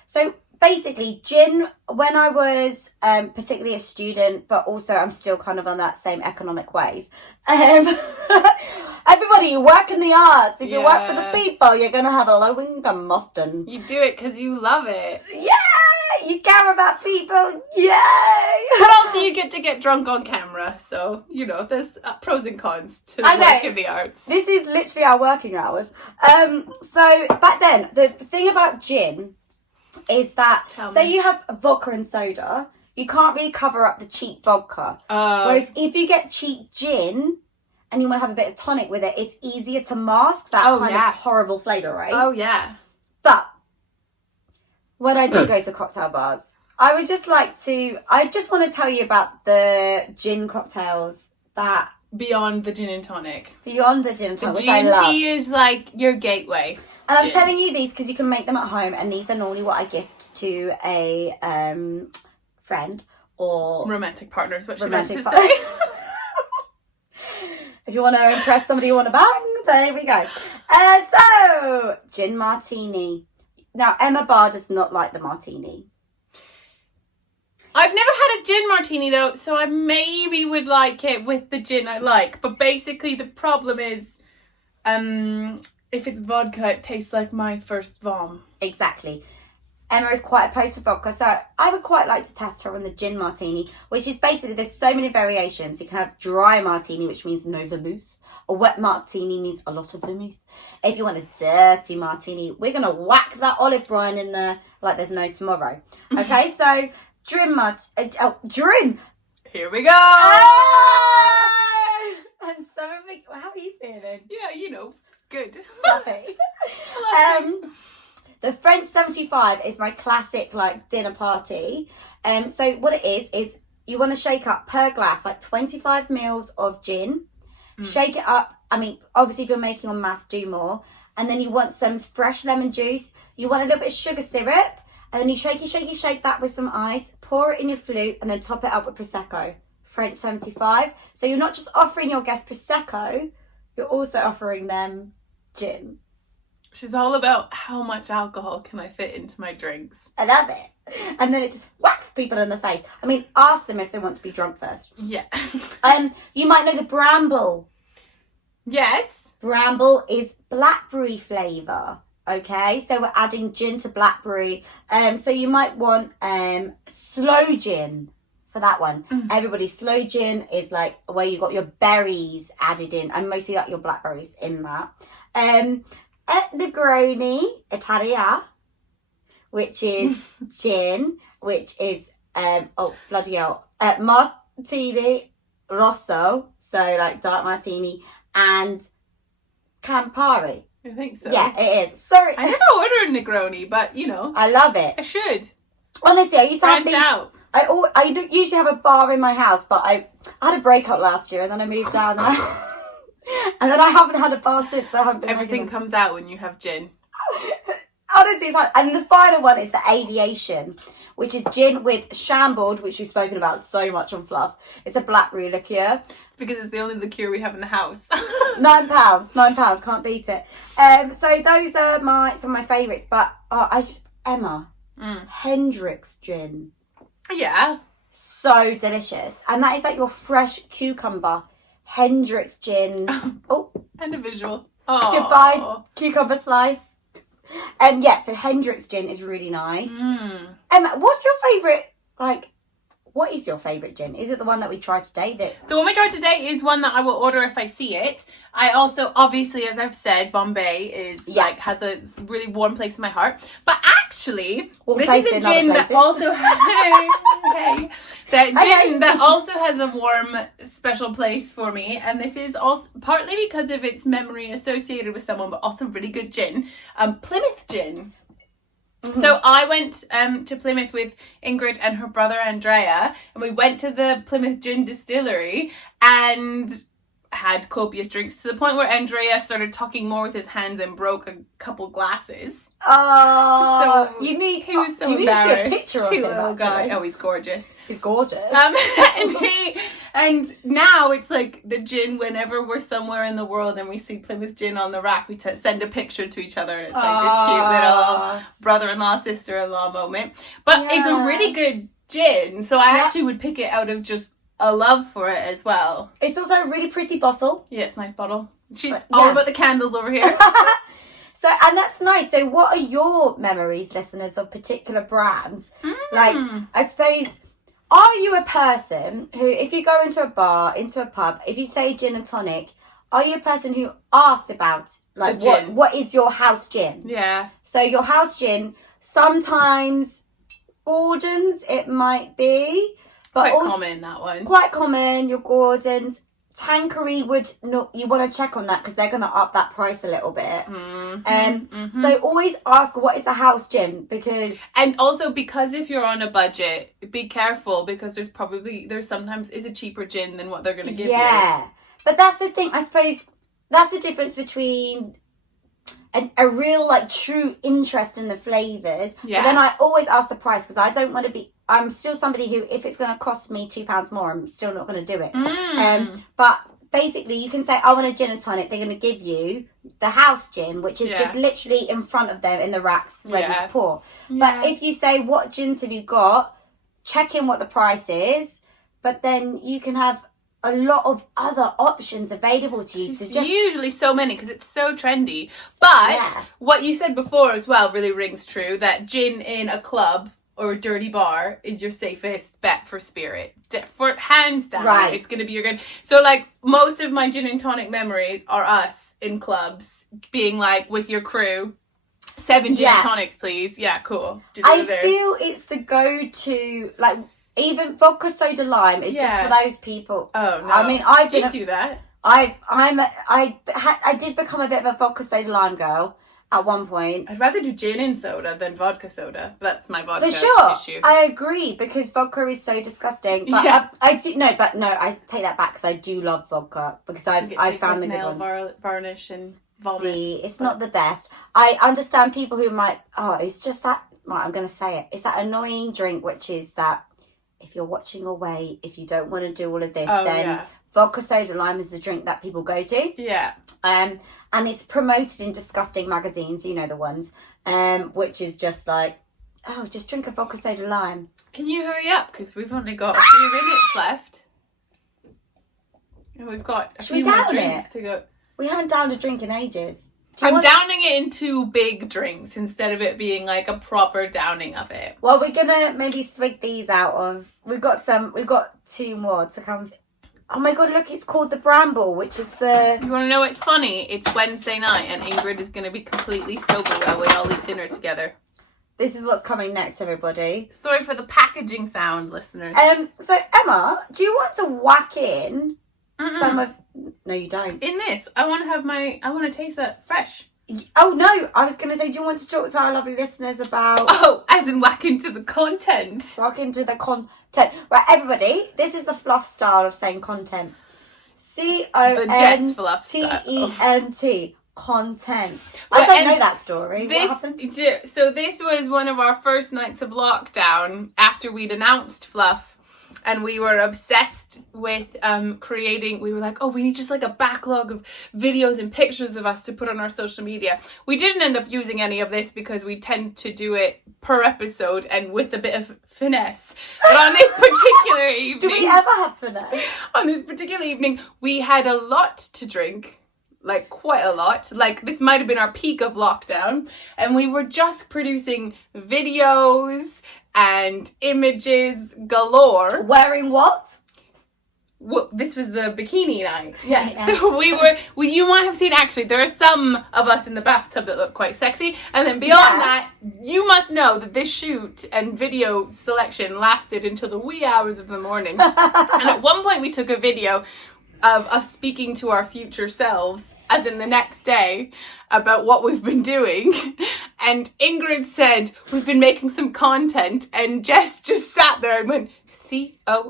so basically gin, when I was particularly a student, but also I'm still kind of on that same economic wave. Everybody, you work in the arts. If you work for the people, you're going to have a low income often. You do it because you love it. Yeah! You care about people. Yay! But also you get to get drunk on camera. So, you know, there's pros and cons to I know. work in the arts. This is literally our working hours. So back then, the thing about gin is that, say you have vodka and soda, you can't really cover up the cheap vodka. Whereas if you get cheap gin and you want to have a bit of tonic with it, it's easier to mask that kind of horrible flavour, right? Oh, yeah. But when I do go to cocktail bars, I would just like to, I just want to tell you about the gin cocktails that... Beyond the gin and tonic. Beyond the gin and tonic, The which I love. G&T is like your gateway. And I'm gin. telling you these because you can make them at home, and these are normally what I gift to a friend or... Romantic partner is what she romantic meant to say. If you want to impress somebody you want to bang, there we go. So, gin martini. Now, Emma Barr does not like the martini. I've never had a gin martini though, so I maybe would like it with the gin I like. But basically the problem is, if it's vodka, it tastes like my first vom. Exactly. Emma is quite opposed to vodka, so I would quite like to test her on the gin martini, which is basically, there's so many variations. You can have dry martini, which means no vermouth. A wet martini means a lot of vermouth. If you want a dirty martini, we're going to whack that olive brine in there like there's no tomorrow. Okay, so gin gin. Here we go! And so, how are you feeling? Yeah, you know, good. Fluffy. The French 75 is my classic, like, dinner party. So what it is you want to shake up per glass, like 25 mils of gin. Shake it up. I mean, obviously, if you're making en masse, do more. And then you want some fresh lemon juice. You want a little bit of sugar syrup. And then you shake that with some ice. Pour it in your flute and then top it up with Prosecco. French 75. So you're not just offering your guests Prosecco. You're also offering them gin. She's all about how much alcohol can I fit into my drinks. I love it. And then it just whacks people in the face. I mean, ask them if they want to be drunk first. Yeah. You might know the Bramble. Yes. Bramble is blackberry flavour. Okay, so we're adding gin to blackberry. So you might want slow gin for that one. Everybody, slow gin is like where you got your berries added in, and mostly like your blackberries in that. Negroni Italia, which is gin, which is oh bloody hell, martini rosso, so like dark martini, and Campari. I think so. Yeah, it is. Sorry, I never ordered Negroni, but you know, I love it. I should. Honestly, I used to have Branch these. out. I don't usually have a bar in my house, but I had a breakup last year, and then I moved down there, and then I haven't had a bar since. I haven't been Everything comes out when you have gin. Honestly, it's like, and the final one is the aviation, which is gin with shambled, which we've spoken about so much on Fluff. It's a blackberry liqueur. It's because it's the only liqueur we have in the house. £9, can't beat it. So those are some of my favourites, but Emma, Hendrick's gin. Yeah. So delicious. And that is like your fresh cucumber. Hendrick's gin. Oh. And a visual. Oh. Goodbye, cucumber slice. So Hendrick's gin is really nice. Emma, what's your favourite, what is your favourite gin? Is it the one that we tried today? The one we tried today is one that I will order if I see it. I also, obviously, as I've said, Bombay is has a really warm place in my heart. But actually, this is a gin that also that also has a warm, special place for me. And this is also partly because of its memory associated with someone, but also really good gin. Plymouth gin. So I went to Plymouth with Ingrid and her brother Andrea, and we went to the Plymouth Gin Distillery and had copious drinks to the point where Andrea started talking more with his hands and broke a couple glasses. Oh, so he was so you embarrassed. Need to see a picture of him, little guy. actually. Oh, he's gorgeous. He's gorgeous. And now it's like the gin, whenever we're somewhere in the world and we see Plymouth gin on the rack, we send a picture to each other, and it's like this cute little brother-in-law, sister-in-law moment. But it's a really good gin, so I actually would pick it out of just a love for it as well. It's also a really pretty bottle. Yeah, it's a nice bottle. All about the candles over here. So, and that's nice. So what are your memories, listeners, of particular brands? Like, I suppose... Are you a person who, if you go into a bar, into a pub, if you say gin and tonic, are you a person who asks about, like, what is your house gin? Yeah. So your house gin, sometimes Gordon's, it might be. But quite common, that one. Quite common, your Gordon's. Tanqueray would not. You want to check on that because they're going to up that price a little bit. So always ask what is the house gin, because and also because if you're on a budget, be careful because there's sometimes is a cheaper gin than what they're going to give you. Yeah, but that's the thing. I suppose that's the difference between a real like true interest in the flavors. Yeah. But then I always ask the price because I don't want to be. I'm still somebody who, if it's going to cost me £2 more, I'm still not going to do it. But basically, you can say, I want a gin and tonic. They're going to give you the house gin, which is just literally in front of them in the racks, ready to pour. But if you say, what gins have you got? Check in what the price is. But then you can have a lot of other options available to you. It's usually so many because it's so trendy. But what you said before as well really rings true, that gin in a club or a dirty bar is your safest bet for spirit. For hands down, it's going to be your good. So like most of my gin and tonic memories are us in clubs being like with your crew, 7 gin and tonics, please. Yeah, cool. I feel it's the go-to, like even vodka soda lime is just for those people. Oh no! I mean, I've been do that. I did become a bit of a vodka soda lime girl at one point. I'd rather do gin and soda than vodka soda. That's my vodka issue. I agree, because vodka is so disgusting. But I take that back because I do love vodka, because I found the good ones. Varnish and vomit. See, it's not the best. I understand people who might. Oh, it's just that. Right, I'm going to say it. It's that annoying drink, which is that if you're watching your weight, if you don't want to do all of this, then vodka soda lime is the drink that people go to. Yeah. And it's promoted in disgusting magazines, you know the ones, which is just like, oh, just drink a vodka soda lime. Can you hurry up? Because we've only got a few minutes left. And we've got a few more drinks to go. We haven't downed a drink in ages. I'm downing it in 2 big drinks instead of it being like a proper downing of it. Well, we're going to maybe swig these out of... We've got 2 more to come... Oh my god, look, it's called the Bramble, which is the... You want to know what's funny? It's Wednesday night and Ingrid is going to be completely sober while we all eat dinner together. This is what's coming next, everybody. Sorry for the packaging sound, listeners. So, Emma, do you want to whack in some of... No, you don't. In this, I want to taste that fresh. Oh, no, I was going to say, do you want to talk to our lovely listeners about... Oh, as in whack into the content. Whack into the content. Right, everybody, this is the Fluff style of saying content. C-O-N-T-E-N-T. Content. I don't know that story. What happened? So this was one of our first nights of lockdown after we'd announced Fluff. And we were obsessed with creating, we were like, oh, we need just like a backlog of videos and pictures of us to put on our social media. We didn't end up using any of this because we tend to do it per episode and with a bit of finesse. But on this particular evening... Do we ever have finesse? On this particular evening, we had a lot to drink. Like quite a lot. Like this might have been our peak of lockdown. And we were just producing videos and images galore. Wearing what? Well, this was the bikini night. Yeah. So you might have seen, actually, there are some of us in the bathtub that look quite sexy. And then beyond that, you must know that this shoot and video selection lasted until the wee hours of the morning. And at one point we took a video of us speaking to our future selves, as in the next day, about what we've been doing. And Ingrid said, we've been making some content. And Jess just sat there and went, C-O-N-T-E-N-T.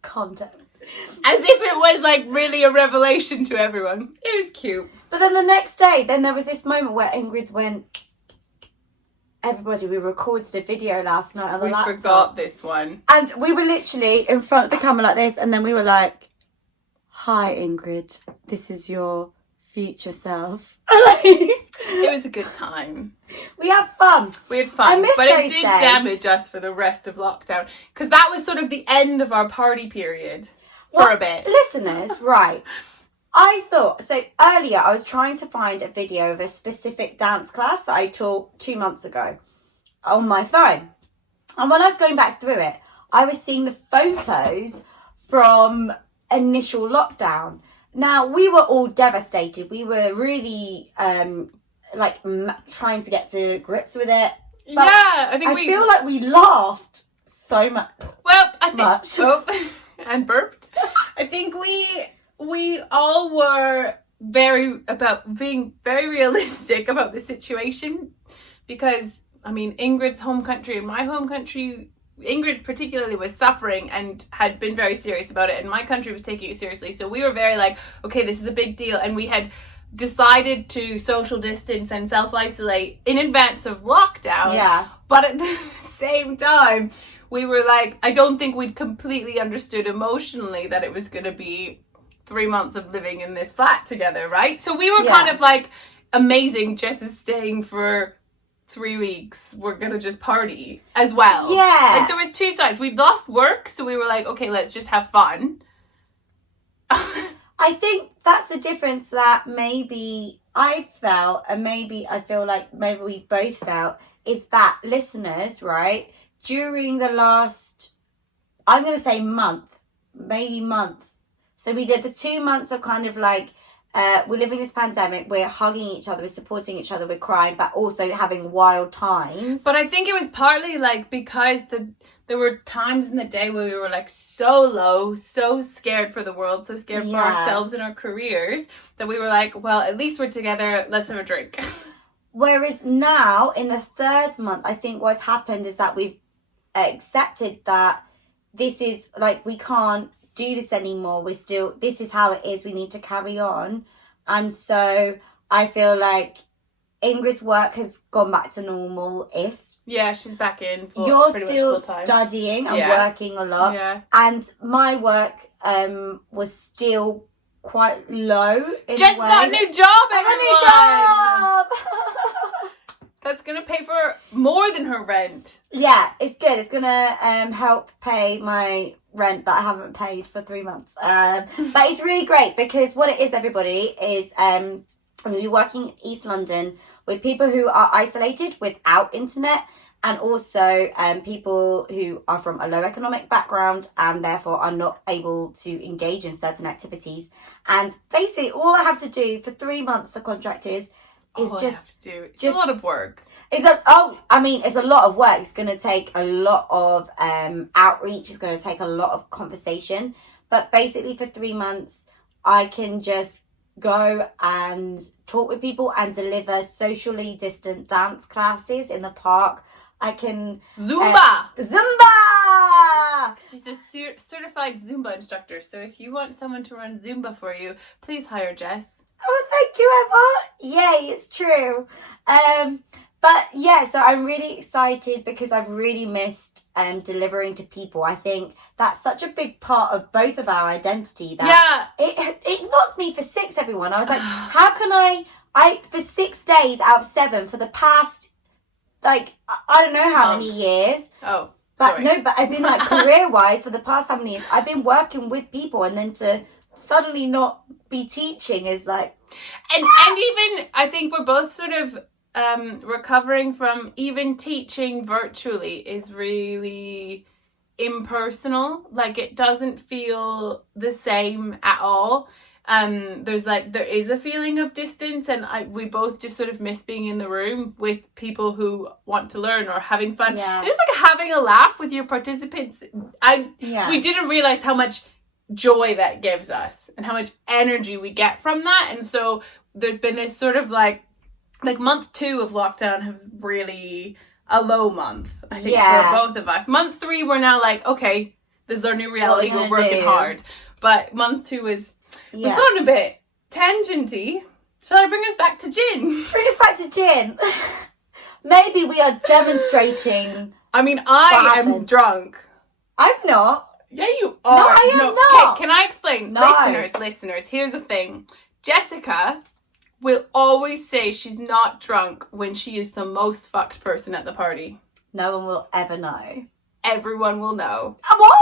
Content. As if it was like really a revelation to everyone. It was cute. But then the next day, then there was this moment where Ingrid went, everybody, we recorded a video last night on the laptop. We forgot this one. And we were literally in front of the camera like this, and then we were like, hi, Ingrid, this is your future self. It was a good time. We had fun. But it did damage us for the rest of lockdown, because that was sort of the end of our party period for a bit. Listeners, right. I thought, so earlier I was trying to find a video of a specific dance class that I taught 2 months ago on my phone. And when I was going back through it, I was seeing the photos from initial lockdown. Now, we were all devastated. We were really trying to get to grips with it. But I feel like we laughed so much. Well, I think so. and burped. I think we all were being very realistic about the situation, because I mean, Ingrid's home country and my home country, Ingrid particularly was suffering and had been very serious about it, and my country was taking it seriously. So we were very like, okay, this is a big deal, and we had decided to social distance and self-isolate in advance of lockdown. Yeah. But at the same time, we were like, I don't think we'd completely understood emotionally that it was going to be 3 months of living in this flat together, right? So we were kind of like, amazing, Jess is staying for 3 weeks, we're gonna just party as well. Yeah. Like, there was two sides. We'd lost work, so we were like, okay, let's just have fun. I think that's the difference that maybe I felt, and maybe I feel like maybe we both felt, is that listeners, right, during the last, I'm going to say month. So we did the 2 months of kind of like, we're living this pandemic, we're hugging each other, we're supporting each other, we're crying, but also having wild times. But I think it was partly like because there were times in the day where we were like so low, so scared for the world, so scared for ourselves and our careers, that we were like, well, at least we're together, let's have a drink. Whereas now, in the 3rd month, I think what's happened is that we've accepted that this is like, we can't do this anymore. This is how it is. We need to carry on. And so I feel like Ingrid's work has gone back to normal-ish. Yeah, she's back in. You're still studying and working a lot. Yeah. And my work was still quite low in Just a way. got a new job, everyone! I got a new job! That's going to pay for more than her rent. Yeah, it's good. It's going to help pay my rent that I haven't paid for 3 months. But it's really great, because what it is, everybody, is I'm going to be working in East London with people who are isolated without internet, and also people who are from a low economic background and therefore are not able to engage in certain activities. And basically all I have to do for 3 months, the contract is just a lot of work. It's a lot of work. It's going to take a lot of outreach. It's going to take a lot of conversation. But basically for 3 months, I can just go and talk with people and deliver socially distant dance classes in the park. I can... Zumba! Zumba! She's a certified Zumba instructor. So if you want someone to run Zumba for you, please hire Jess. Oh, thank you, Emma. Yay, it's true. But yeah, so I'm really excited because I've really missed delivering to people. I think that's such a big part of both of our identity that it knocked me for 6, everyone. I was like, how can I for 6 days out of 7 for the past, like, I don't know how many years. Oh, but sorry. no, but as in like career-wise, for the past how many years, I've been working with people, and then to suddenly not be teaching is like... And even, I think we're both sort of recovering from, even teaching virtually is really impersonal. Like, it doesn't feel the same at all. There is a feeling of distance, and we both just sort of miss being in the room with people who want to learn or having fun. Yeah. It's like having a laugh with your participants. We didn't realize how much joy that gives us and how much energy we get from that. And so there's been this sort of like month 2 of lockdown was really a low month, I think, for both of us. Month 3, we're now like, okay, this is our new reality, we're working hard. But month 2 is, we've gone a bit tangenty. Shall I bring us back to gin? Bring us back to gin. Maybe we are demonstrating. I mean, I am drunk. I'm not. Yeah, you are. No, I am not. Okay, can I explain? No. Listeners, here's the thing. Jessica will always say she's not drunk when she is the most fucked person at the party. No one will ever know. Everyone will know. What?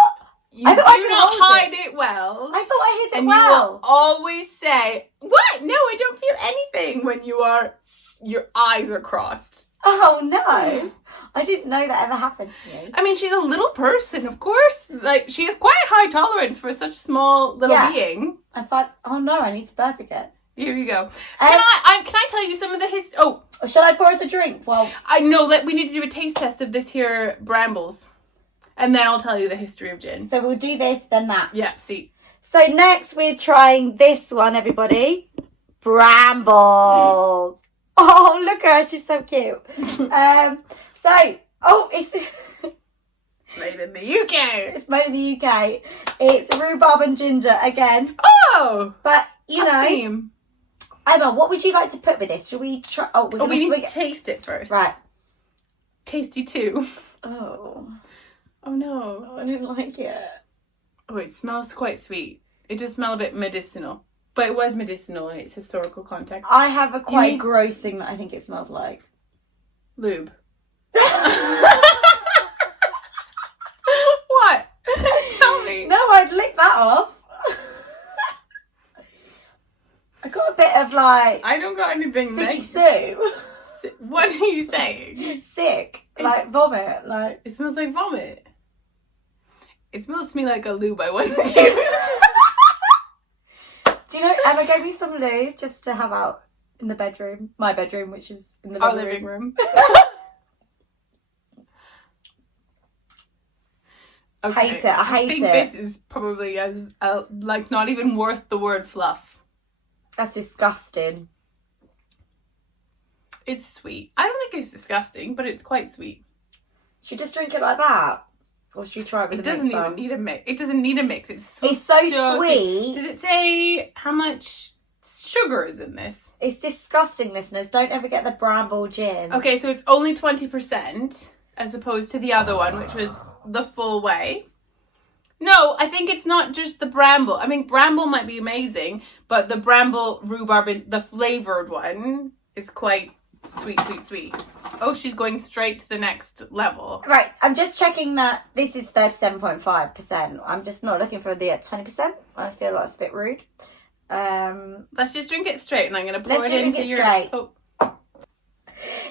You do not hide it well. I thought I hid it and well. And you will always say, what? No, I don't feel anything, when your eyes are crossed. Oh, no. I didn't know that ever happened to me. I mean, she's a little person, of course. Like, she has quite high tolerance for such small little being. I thought, oh no, I need to burp again. Here you go. Can I tell you some of the history? Oh, shall I pour us a drink? Well, I know that we need to do a taste test of this here Brambles. And then I'll tell you the history of gin. So we'll do this, then that. Yeah, see. So next we're trying this one, everybody. Brambles. Oh, look at her. She's so cute. It's Made in the UK. It's made in the UK. It's rhubarb and ginger again. Oh! But, you know, theme. Emma, what would you like to put with this? Should we try? Oh, we're going we to need to taste it first. Right. Tasty too. Oh no. I didn't like it. Oh, it smells quite sweet. It does smell a bit medicinal. But it was medicinal in its historical context. I have a quite gross thing that I think it smells like. Lube. What? Tell me. No, I'd lick that off. I got a bit of like... I don't got anything sippy-soo. What are you saying? Sick. Like vomit. Like it smells like vomit. It smells to me like a lube I once used. Do you know, Emma gave me some lube just to have out in the bedroom. My bedroom, which is in the living room. Okay. Hate it. I hate it. I think this is probably like not even worth the word fluff. That's disgusting. It's sweet. I don't think it's disgusting, but it's quite sweet. Should you just drink it like that? Or should you try it with a mixer? It doesn't even need a mix. It doesn't need a mix. It's so sweet. Does it say how much sugar is in this? It's disgusting, listeners. Don't ever get the Bramble gin. Okay, so it's only 20% as opposed to the other one, which was the full way. No, I think it's not just the Bramble. I mean, Bramble might be amazing, but the Bramble rhubarb, the flavoured one, is quite sweet, sweet, sweet. Oh, she's going straight to the next level. Right, I'm just checking that this is 37.5%. I'm just not looking for the 20%. I feel like it's a bit rude. Let's just drink it straight, and I'm going to pour it into your... Straight. Oh.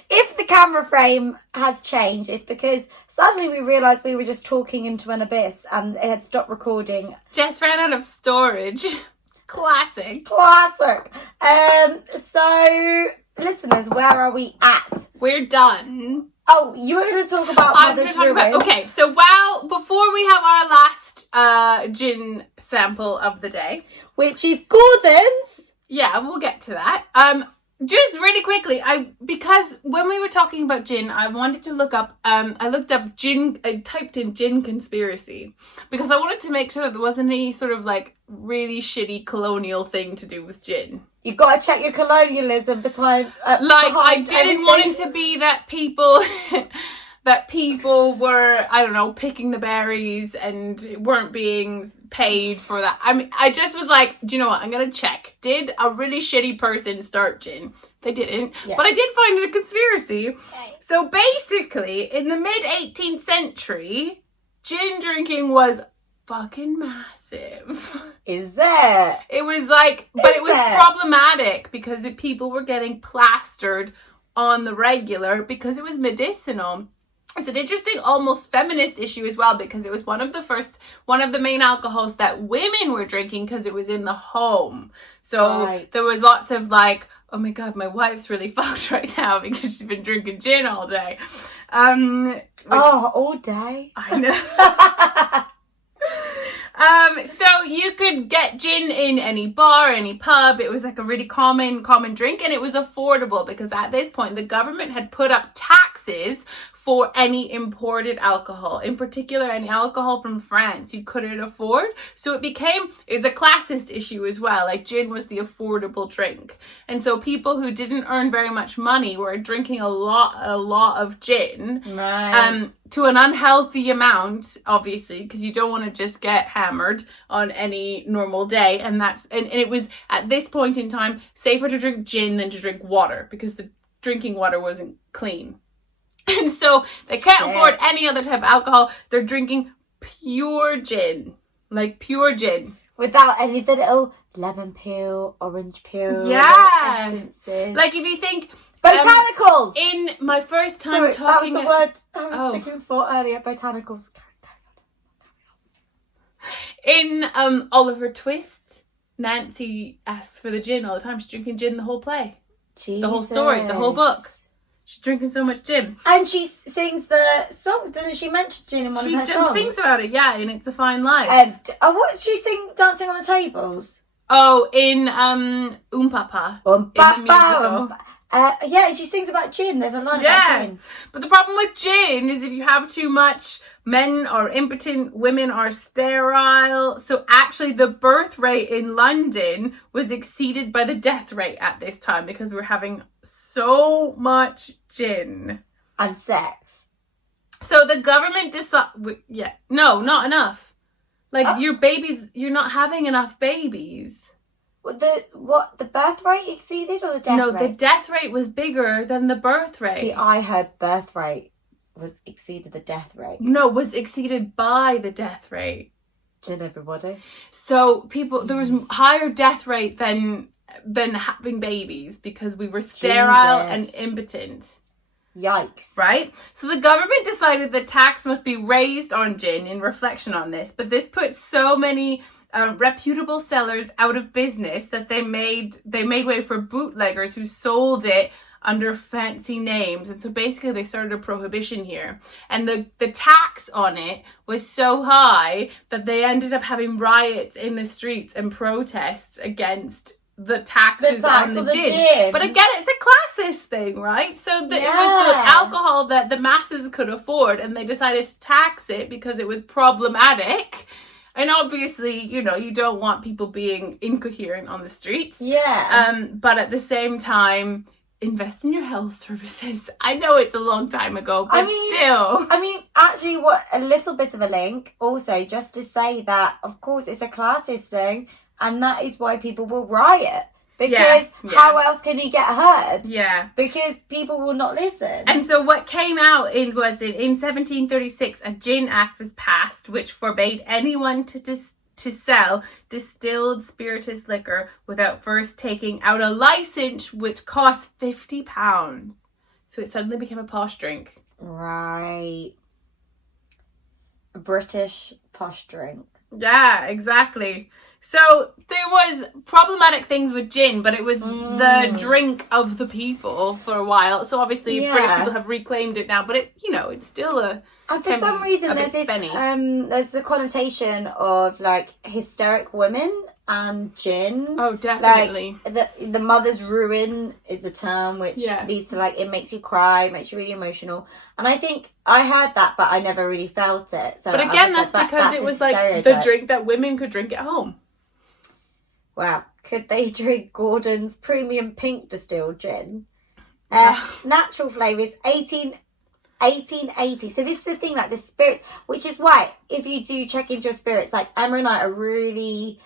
If the camera frame has changed, it's because suddenly we realised we were just talking into an abyss and it had stopped recording. Just ran out of storage. Classic. So, listeners, where are we at? We're done. Oh, you were going to talk about Mother's Ruin. Okay, so before we have our last gin sample of the day, which is Gordon's. Yeah, we'll get to that. Just really quickly, because when we were talking about gin, I wanted to look up, I looked up gin, I typed in gin conspiracy, because I wanted to make sure that there wasn't any sort of like really shitty colonial thing to do with gin. You've got to check your colonialism behind I didn't everything. want it to be that people... that people were, I don't know, picking the berries and weren't being paid for that. I mean, I just was like, do you know what? I'm going to check. Did a really shitty person start gin? They didn't. Yeah. But I did find it a conspiracy. Okay. So basically, in the mid-18th century, gin drinking was fucking massive. Is it? It was like, but it was problematic because people were getting plastered on the regular because it was medicinal. It's an interesting, almost feminist issue as well, because it was one of the main alcohols that women were drinking because it was in the home. So There was lots of like, oh my God, my wife's really fucked right now because she's been drinking gin all day. All day? I know. So you could get gin in any bar, any pub. It was like a really common drink, and it was affordable because at this point the government had put up taxes for any imported alcohol, in particular any alcohol from France you couldn't afford. So it was a classist issue as well. Like gin was the affordable drink. And so people who didn't earn very much money were drinking a lot of gin. Right. To an unhealthy amount, obviously, because you don't want to just get hammered on any normal day. And it was at this point in time safer to drink gin than to drink water because the drinking water wasn't clean. And so they can't afford any other type of alcohol. They're drinking pure gin. Like pure gin. Without any of the little lemon peel, orange peel, essences. Like if you think... Botanicals! In my first time talking... that was the word I was thinking for earlier. Botanicals. In Oliver Twist, Nancy asks for the gin all the time. She's drinking gin the whole play. Jesus. The whole story, the whole book. She's drinking so much gin. And she sings the song, doesn't she mention gin in one of her songs? She sings about it, yeah, in It's a Fine Life. What did she sing, Dancing on the Tables? Oh, in Papa. In the musical. Yeah, she sings about gin. There's a line about gin. But the problem with gin is if you have too much, men are impotent, women are sterile. So actually the birth rate in London was exceeded by the death rate at this time because we were having so much gin. And sex. So the government decided, no, not enough. Like your babies, you're not having enough babies. The birth rate exceeded or the death rate? No, the death rate was bigger than the birth rate. See, I heard birth rate was exceeded the death rate. No, was exceeded by the death rate. Gin, everybody. So there was higher death rate than having babies because we were sterile and impotent. Yikes. Right? So the government decided that tax must be raised on gin in reflection on this, but this put so many reputable sellers out of business that they made way for bootleggers who sold it under fancy names. And so basically they started a prohibition here. And the tax on it was so high that they ended up having riots in the streets and protests against the taxes on the gin. But again, it's a classist thing, right? So it was the alcohol that the masses could afford, and they decided to tax it because it was problematic. And obviously, you don't want people being incoherent on the streets. Yeah. But at the same time, invest in your health services. I know it's a long time ago, but still. Actually, what a little bit of a link also, just to say that, of course, it's a classist thing. And that is why people will riot. Because how else can he get heard? Yeah. Because people will not listen. And so what came out in 1736, a Gin Act was passed, which forbade anyone to sell distilled spirituous liquor without first taking out a license, which cost £50. So it suddenly became a posh drink. Right. A British posh drink. Yeah, exactly. So there was problematic things with gin, but it was the drink of the people for a while. So obviously British people have reclaimed it now, but it's still a... And for some reason there's this, there's the connotation of like hysteric women and gin. Oh, definitely. Like the mother's ruin is the term, which leads to like, it makes you cry, it makes you really emotional. And I think I heard that, but I never really felt it. So but again, that's because it was like the drink that women could drink at home. Wow. Could they drink Gordon's premium pink distilled gin? Natural flavours, 1880. So this is the thing, like the spirits, which is why if you do check into your spirits, like Emma and I are really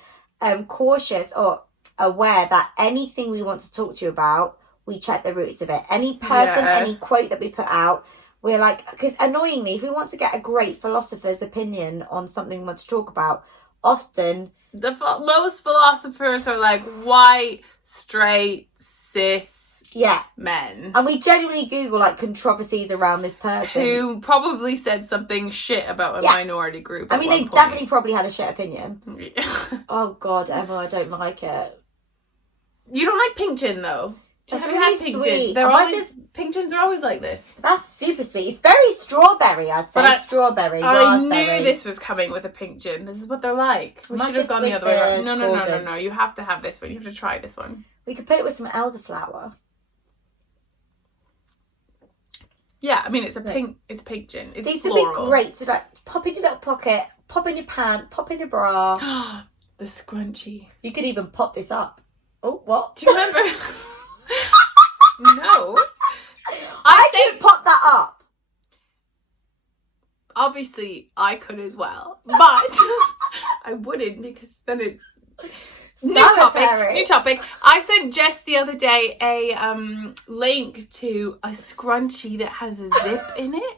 cautious or aware that anything we want to talk to you about, we check the roots of it. Any person, any quote that we put out, we're like, because annoyingly, if we want to get a great philosopher's opinion on something we want to talk about, often... most philosophers are like white, straight, cis men. And we genuinely Google like controversies around this person. Who probably said something shit about a minority group. I mean, they definitely probably had a shit opinion. Oh God, Emma, I don't like it. You don't like pink gin though? That's really sweet. Pink gins are always like this. That's super sweet. It's very strawberry, I'd say. Strawberry, raspberry. I knew this was coming with a pink gin. This is what they're like. We should have gone the other way around. No. You have to have this one. You have to try this one. We could put it with some elderflower. Yeah, I mean, it's pink gin. It's These floral. would be great to like pop in your little pocket, pop in your pant, pop in your bra. The scrunchie. You could even pop this up. Oh, what? Do you remember? No. I could pop that up. Obviously, I could as well. But I wouldn't because then it's... New topic. I sent Jess the other day a link to a scrunchie that has a zip in it.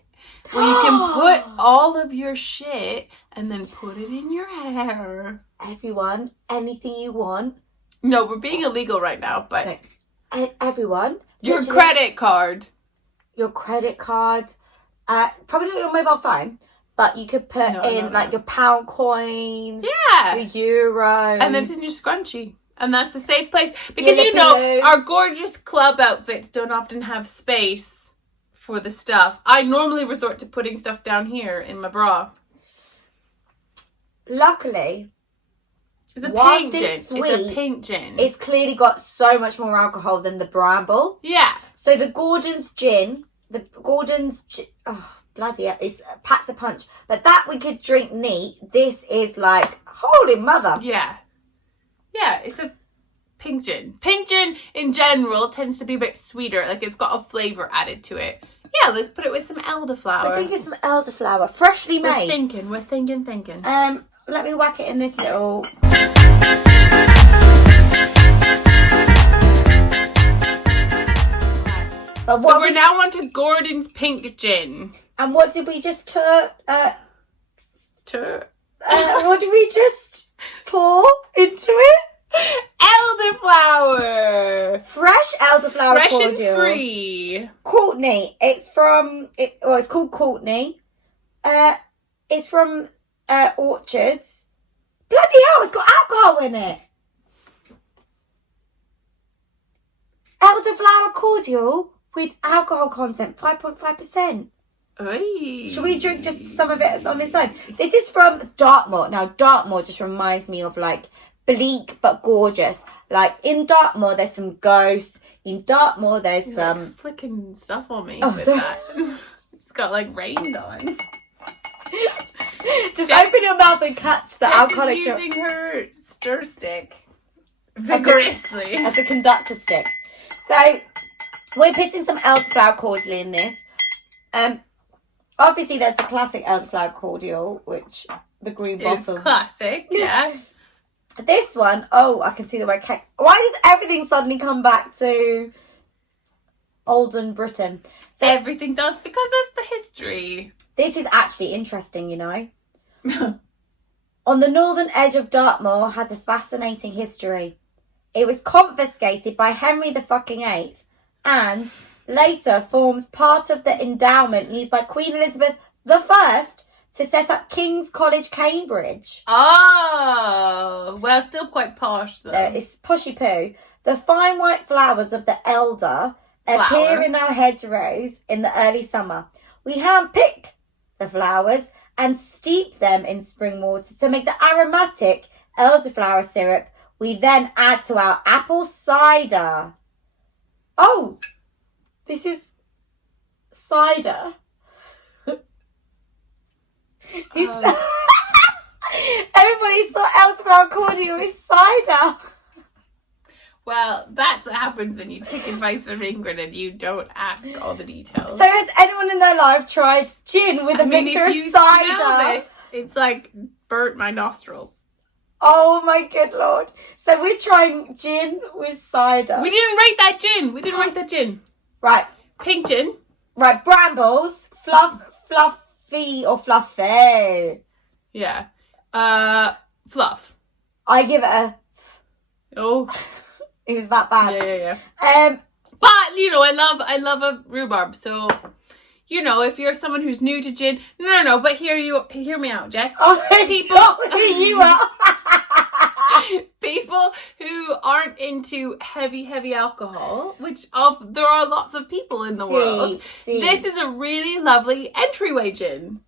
Where you can put all of your shit and then put it in your hair. Everyone, anything you want. No, we're being illegal right now, but... No. Everyone. Your credit card. Probably not your mobile phone, but you could put like your pound coins. Yeah. Your euros. And then it's in your scrunchie. And that's a safe place. Because our gorgeous club outfits don't often have space for the stuff. I normally resort to putting stuff down here in my bra. Luckily, It's a whilst pink gin. it's sweet, It's a pink gin. it's clearly got so much more alcohol than the Bramble. Yeah. So the Gordon's gin, oh, bloody hell, it's packs a punch. But that we could drink neat. This is like, holy mother. Yeah. Yeah, it's a pink gin. Pink gin in general tends to be a bit sweeter. Like it's got a flavour added to it. Yeah, let's put it with some elderflower. I think it's some elderflower, freshly made. We're thinking. Let me whack it in this little... But So we're now on to Gordon's pink gin. And what did we just what did we just pour into it? Elderflower! Fresh elderflower Fresh cordial. and free. Courtney. It's called Courtney. It's from Orchards. Bloody hell, it's got alcohol in it. Elderflower cordial with alcohol content, 5.5%. Oy. Should we drink just some of it on its own? This is from Dartmoor. Now, Dartmoor just reminds me of like bleak but gorgeous. Like in Dartmoor, there's some ghosts. In Dartmoor, there's some like flicking stuff on me. Oh, with sorry. that. It's got like rained on. Just open your mouth and catch the alcoholic drop. Using her stir stick vigorously as a conductor stick. So we're putting some elderflower cordial in this. Obviously, there's the classic elderflower cordial, which the green is bottle. classic. Yeah. This one, oh, I can see the word cake. Why does everything suddenly come back to olden Britain? So Everything does because that's the history. this is actually interesting, you know. On the northern edge of Dartmoor has a fascinating history. It was confiscated by Henry the fucking VIII and later formed part of the endowment used by Queen Elizabeth I to set up King's College, Cambridge. Oh, well, still quite posh though. It's pushy poo. The fine white flowers of the elder appear in our hedgerows in the early summer. We handpick the flowers and steep them in spring water to make the aromatic elderflower syrup we then add to our apple cider. Oh, this is cider. Everybody thought elderflower cordial is cider. Well, that's what happens when you take advice from Ingrid and you don't ask all the details. So has anyone in their life tried gin with a mixture of cider? This, it's like burnt my nostrils. Oh my good lord. So we're trying gin with cider. We didn't rate that gin. Right. Pink gin. Right, Brambles, fluffy or fluffy. Yeah. Fluff. I give it a... Oh. It was that bad. Yeah. Um, But, you know, I love a rhubarb, so... You know, if you're someone who's new to gin, no, but hear me out, Jess. oh People, you are. people who aren't into heavy alcohol, there are lots of people in the world. This is a really lovely entryway gin.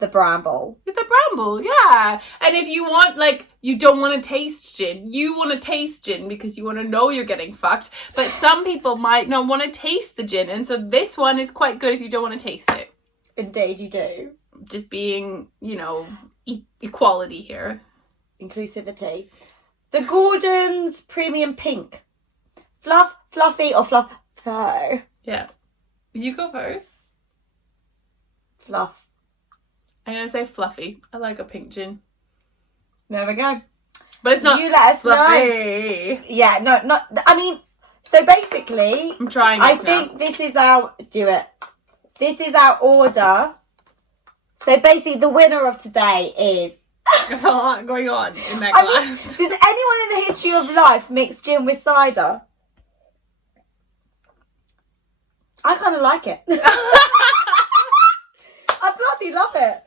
The Bramble. The Bramble, yeah. And if you want, like, you don't want to taste gin. You want to taste gin because you want to know you're getting fucked. But some people might not want to taste the gin. And so this one is quite good if you don't want to taste it. Indeed you do. Just being, you know, equality here. Inclusivity. The Gordon's Premium Pink. Fluffy or fluff? Yeah. You go first. Fluff. I'm going to say fluffy. I like a pink gin. There we go. But it's not you let us fluffy. Know. Yeah, not. I mean, so basically, I'm trying. I think this is our This is our order. So basically, the winner of today is. There's a lot going on in that glass. Does anyone in the history of life mix gin with cider? I kind of like it. I bloody love it.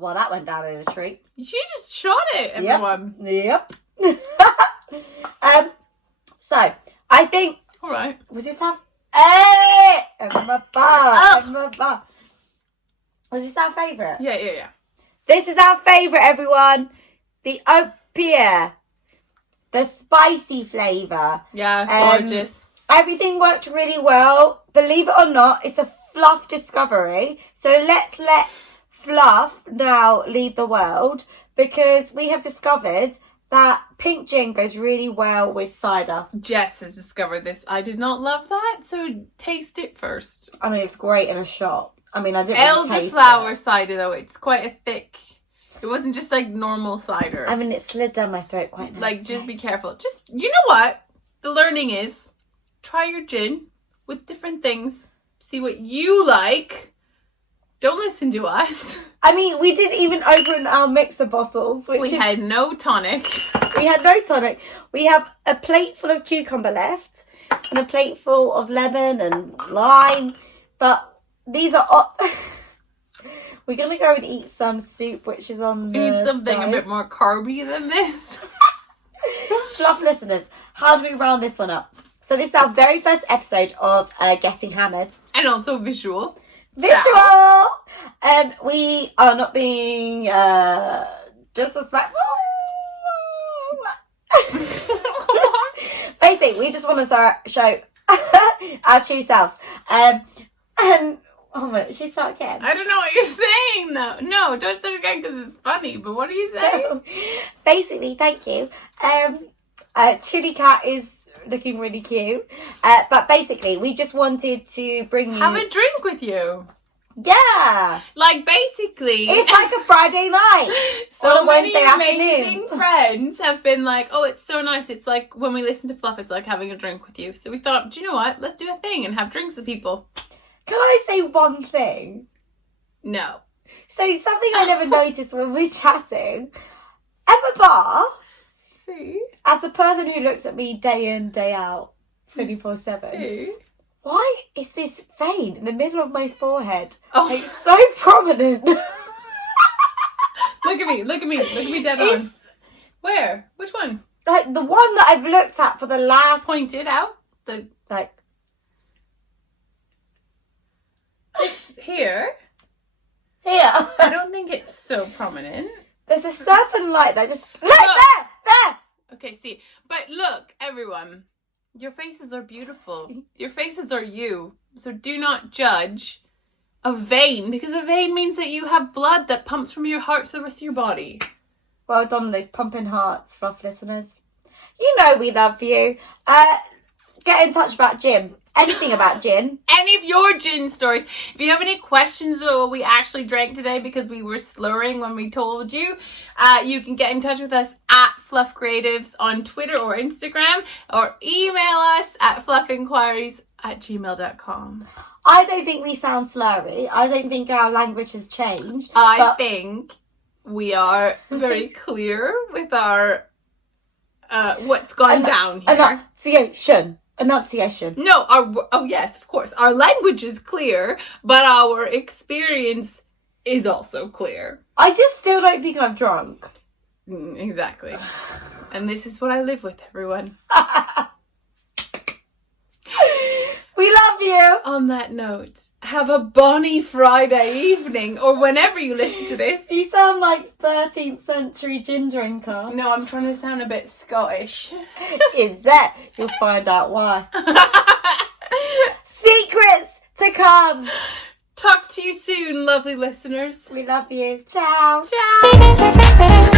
Well, that went down in a treat. You just shot it, everyone. Yep. So, I think... All right. Was this have... Hey! Was this our favourite? Yeah. This is our favourite, everyone. The Opihr. The spicy flavour. Yeah, gorgeous. Everything worked really well. Believe it or not, it's a Fluff discovery. So let's let Fluff now lead the world, because we have discovered that pink gin goes really well with cider. Jess has discovered this. I did not love that, so taste it first. I mean, it's great in a shot. I mean, I didn't really taste elderflower it. cider, though. It's quite a thick... It wasn't just like normal cider. I mean, it slid down my throat quite nicely. Like, just be careful. Just, you know what? The learning is, try your gin with different things. See what you like. Don't listen to us. I mean, we didn't even open our mixer bottles. We had no tonic. We had no tonic. We have a plate full of cucumber left and a plate full of lemon and lime. But these are... We're going to go and eat some soup, which is on the Eat something stove. a bit more carby than this. Fluff listeners, how do we round this one up? So this is our very first episode of Getting Hammered. And also visual. Visual! We are not being disrespectful. Basically, we just want to show our true selves. And oh my, should we start again? I don't know what you're saying, though. No, don't start again because it's funny. But what are you saying? Basically, thank you. Chili Cat is looking really cute. But basically, we just wanted to bring you... Have a drink with you. Yeah. Like, basically... It's like a Friday night. So on a Wednesday amazing afternoon. friends have been like, oh, it's so nice. It's like, when we listen to Fluff, it's like having a drink with you. So we thought, do you know what? Let's do a thing and have drinks with people. Can I say one thing? No. So something I never noticed when we're chatting. Emma Barr, See? as a person who looks at me day in, day out, 24/7, See? why is this vein in the middle of my forehead Oh. like so prominent? Look at me dead on. It's Where? Which one? like the one that I've looked at for the last... Point it out. Like... Here. Here. I don't think it's so prominent. There's a certain light that just... Look, there! Okay, see. But look, everyone. Your faces are beautiful. Your faces are you. So do not judge a vein, because a vein means that you have blood that pumps from your heart to the rest of your body. Well done on those pumping hearts, Fluff listeners. You know we love you. Get in touch about gin. Anything about gin. Any of your gin stories. If you have any questions about what we actually drank today, because we were slurring when we told you, you can get in touch with us at Fluff Creatives on Twitter or Instagram, or email us at fluffinquiries@gmail.com. I don't think we sound slurry. I don't think our language has changed. I think we are very clear with our what's gone down here. Enunciation. No, oh yes, of course. Our language is clear, but our experience is also clear. I just still don't think I'm drunk. Exactly. And this is what I live with, everyone. We love you. On that note, have a bonny Friday evening, or whenever you listen to this. You sound like 13th century gin drinker. No, I'm trying to sound a bit Scottish. Is that? You'll find out why. Secrets to come. Talk to you soon, lovely listeners. We love you. Ciao. Ciao.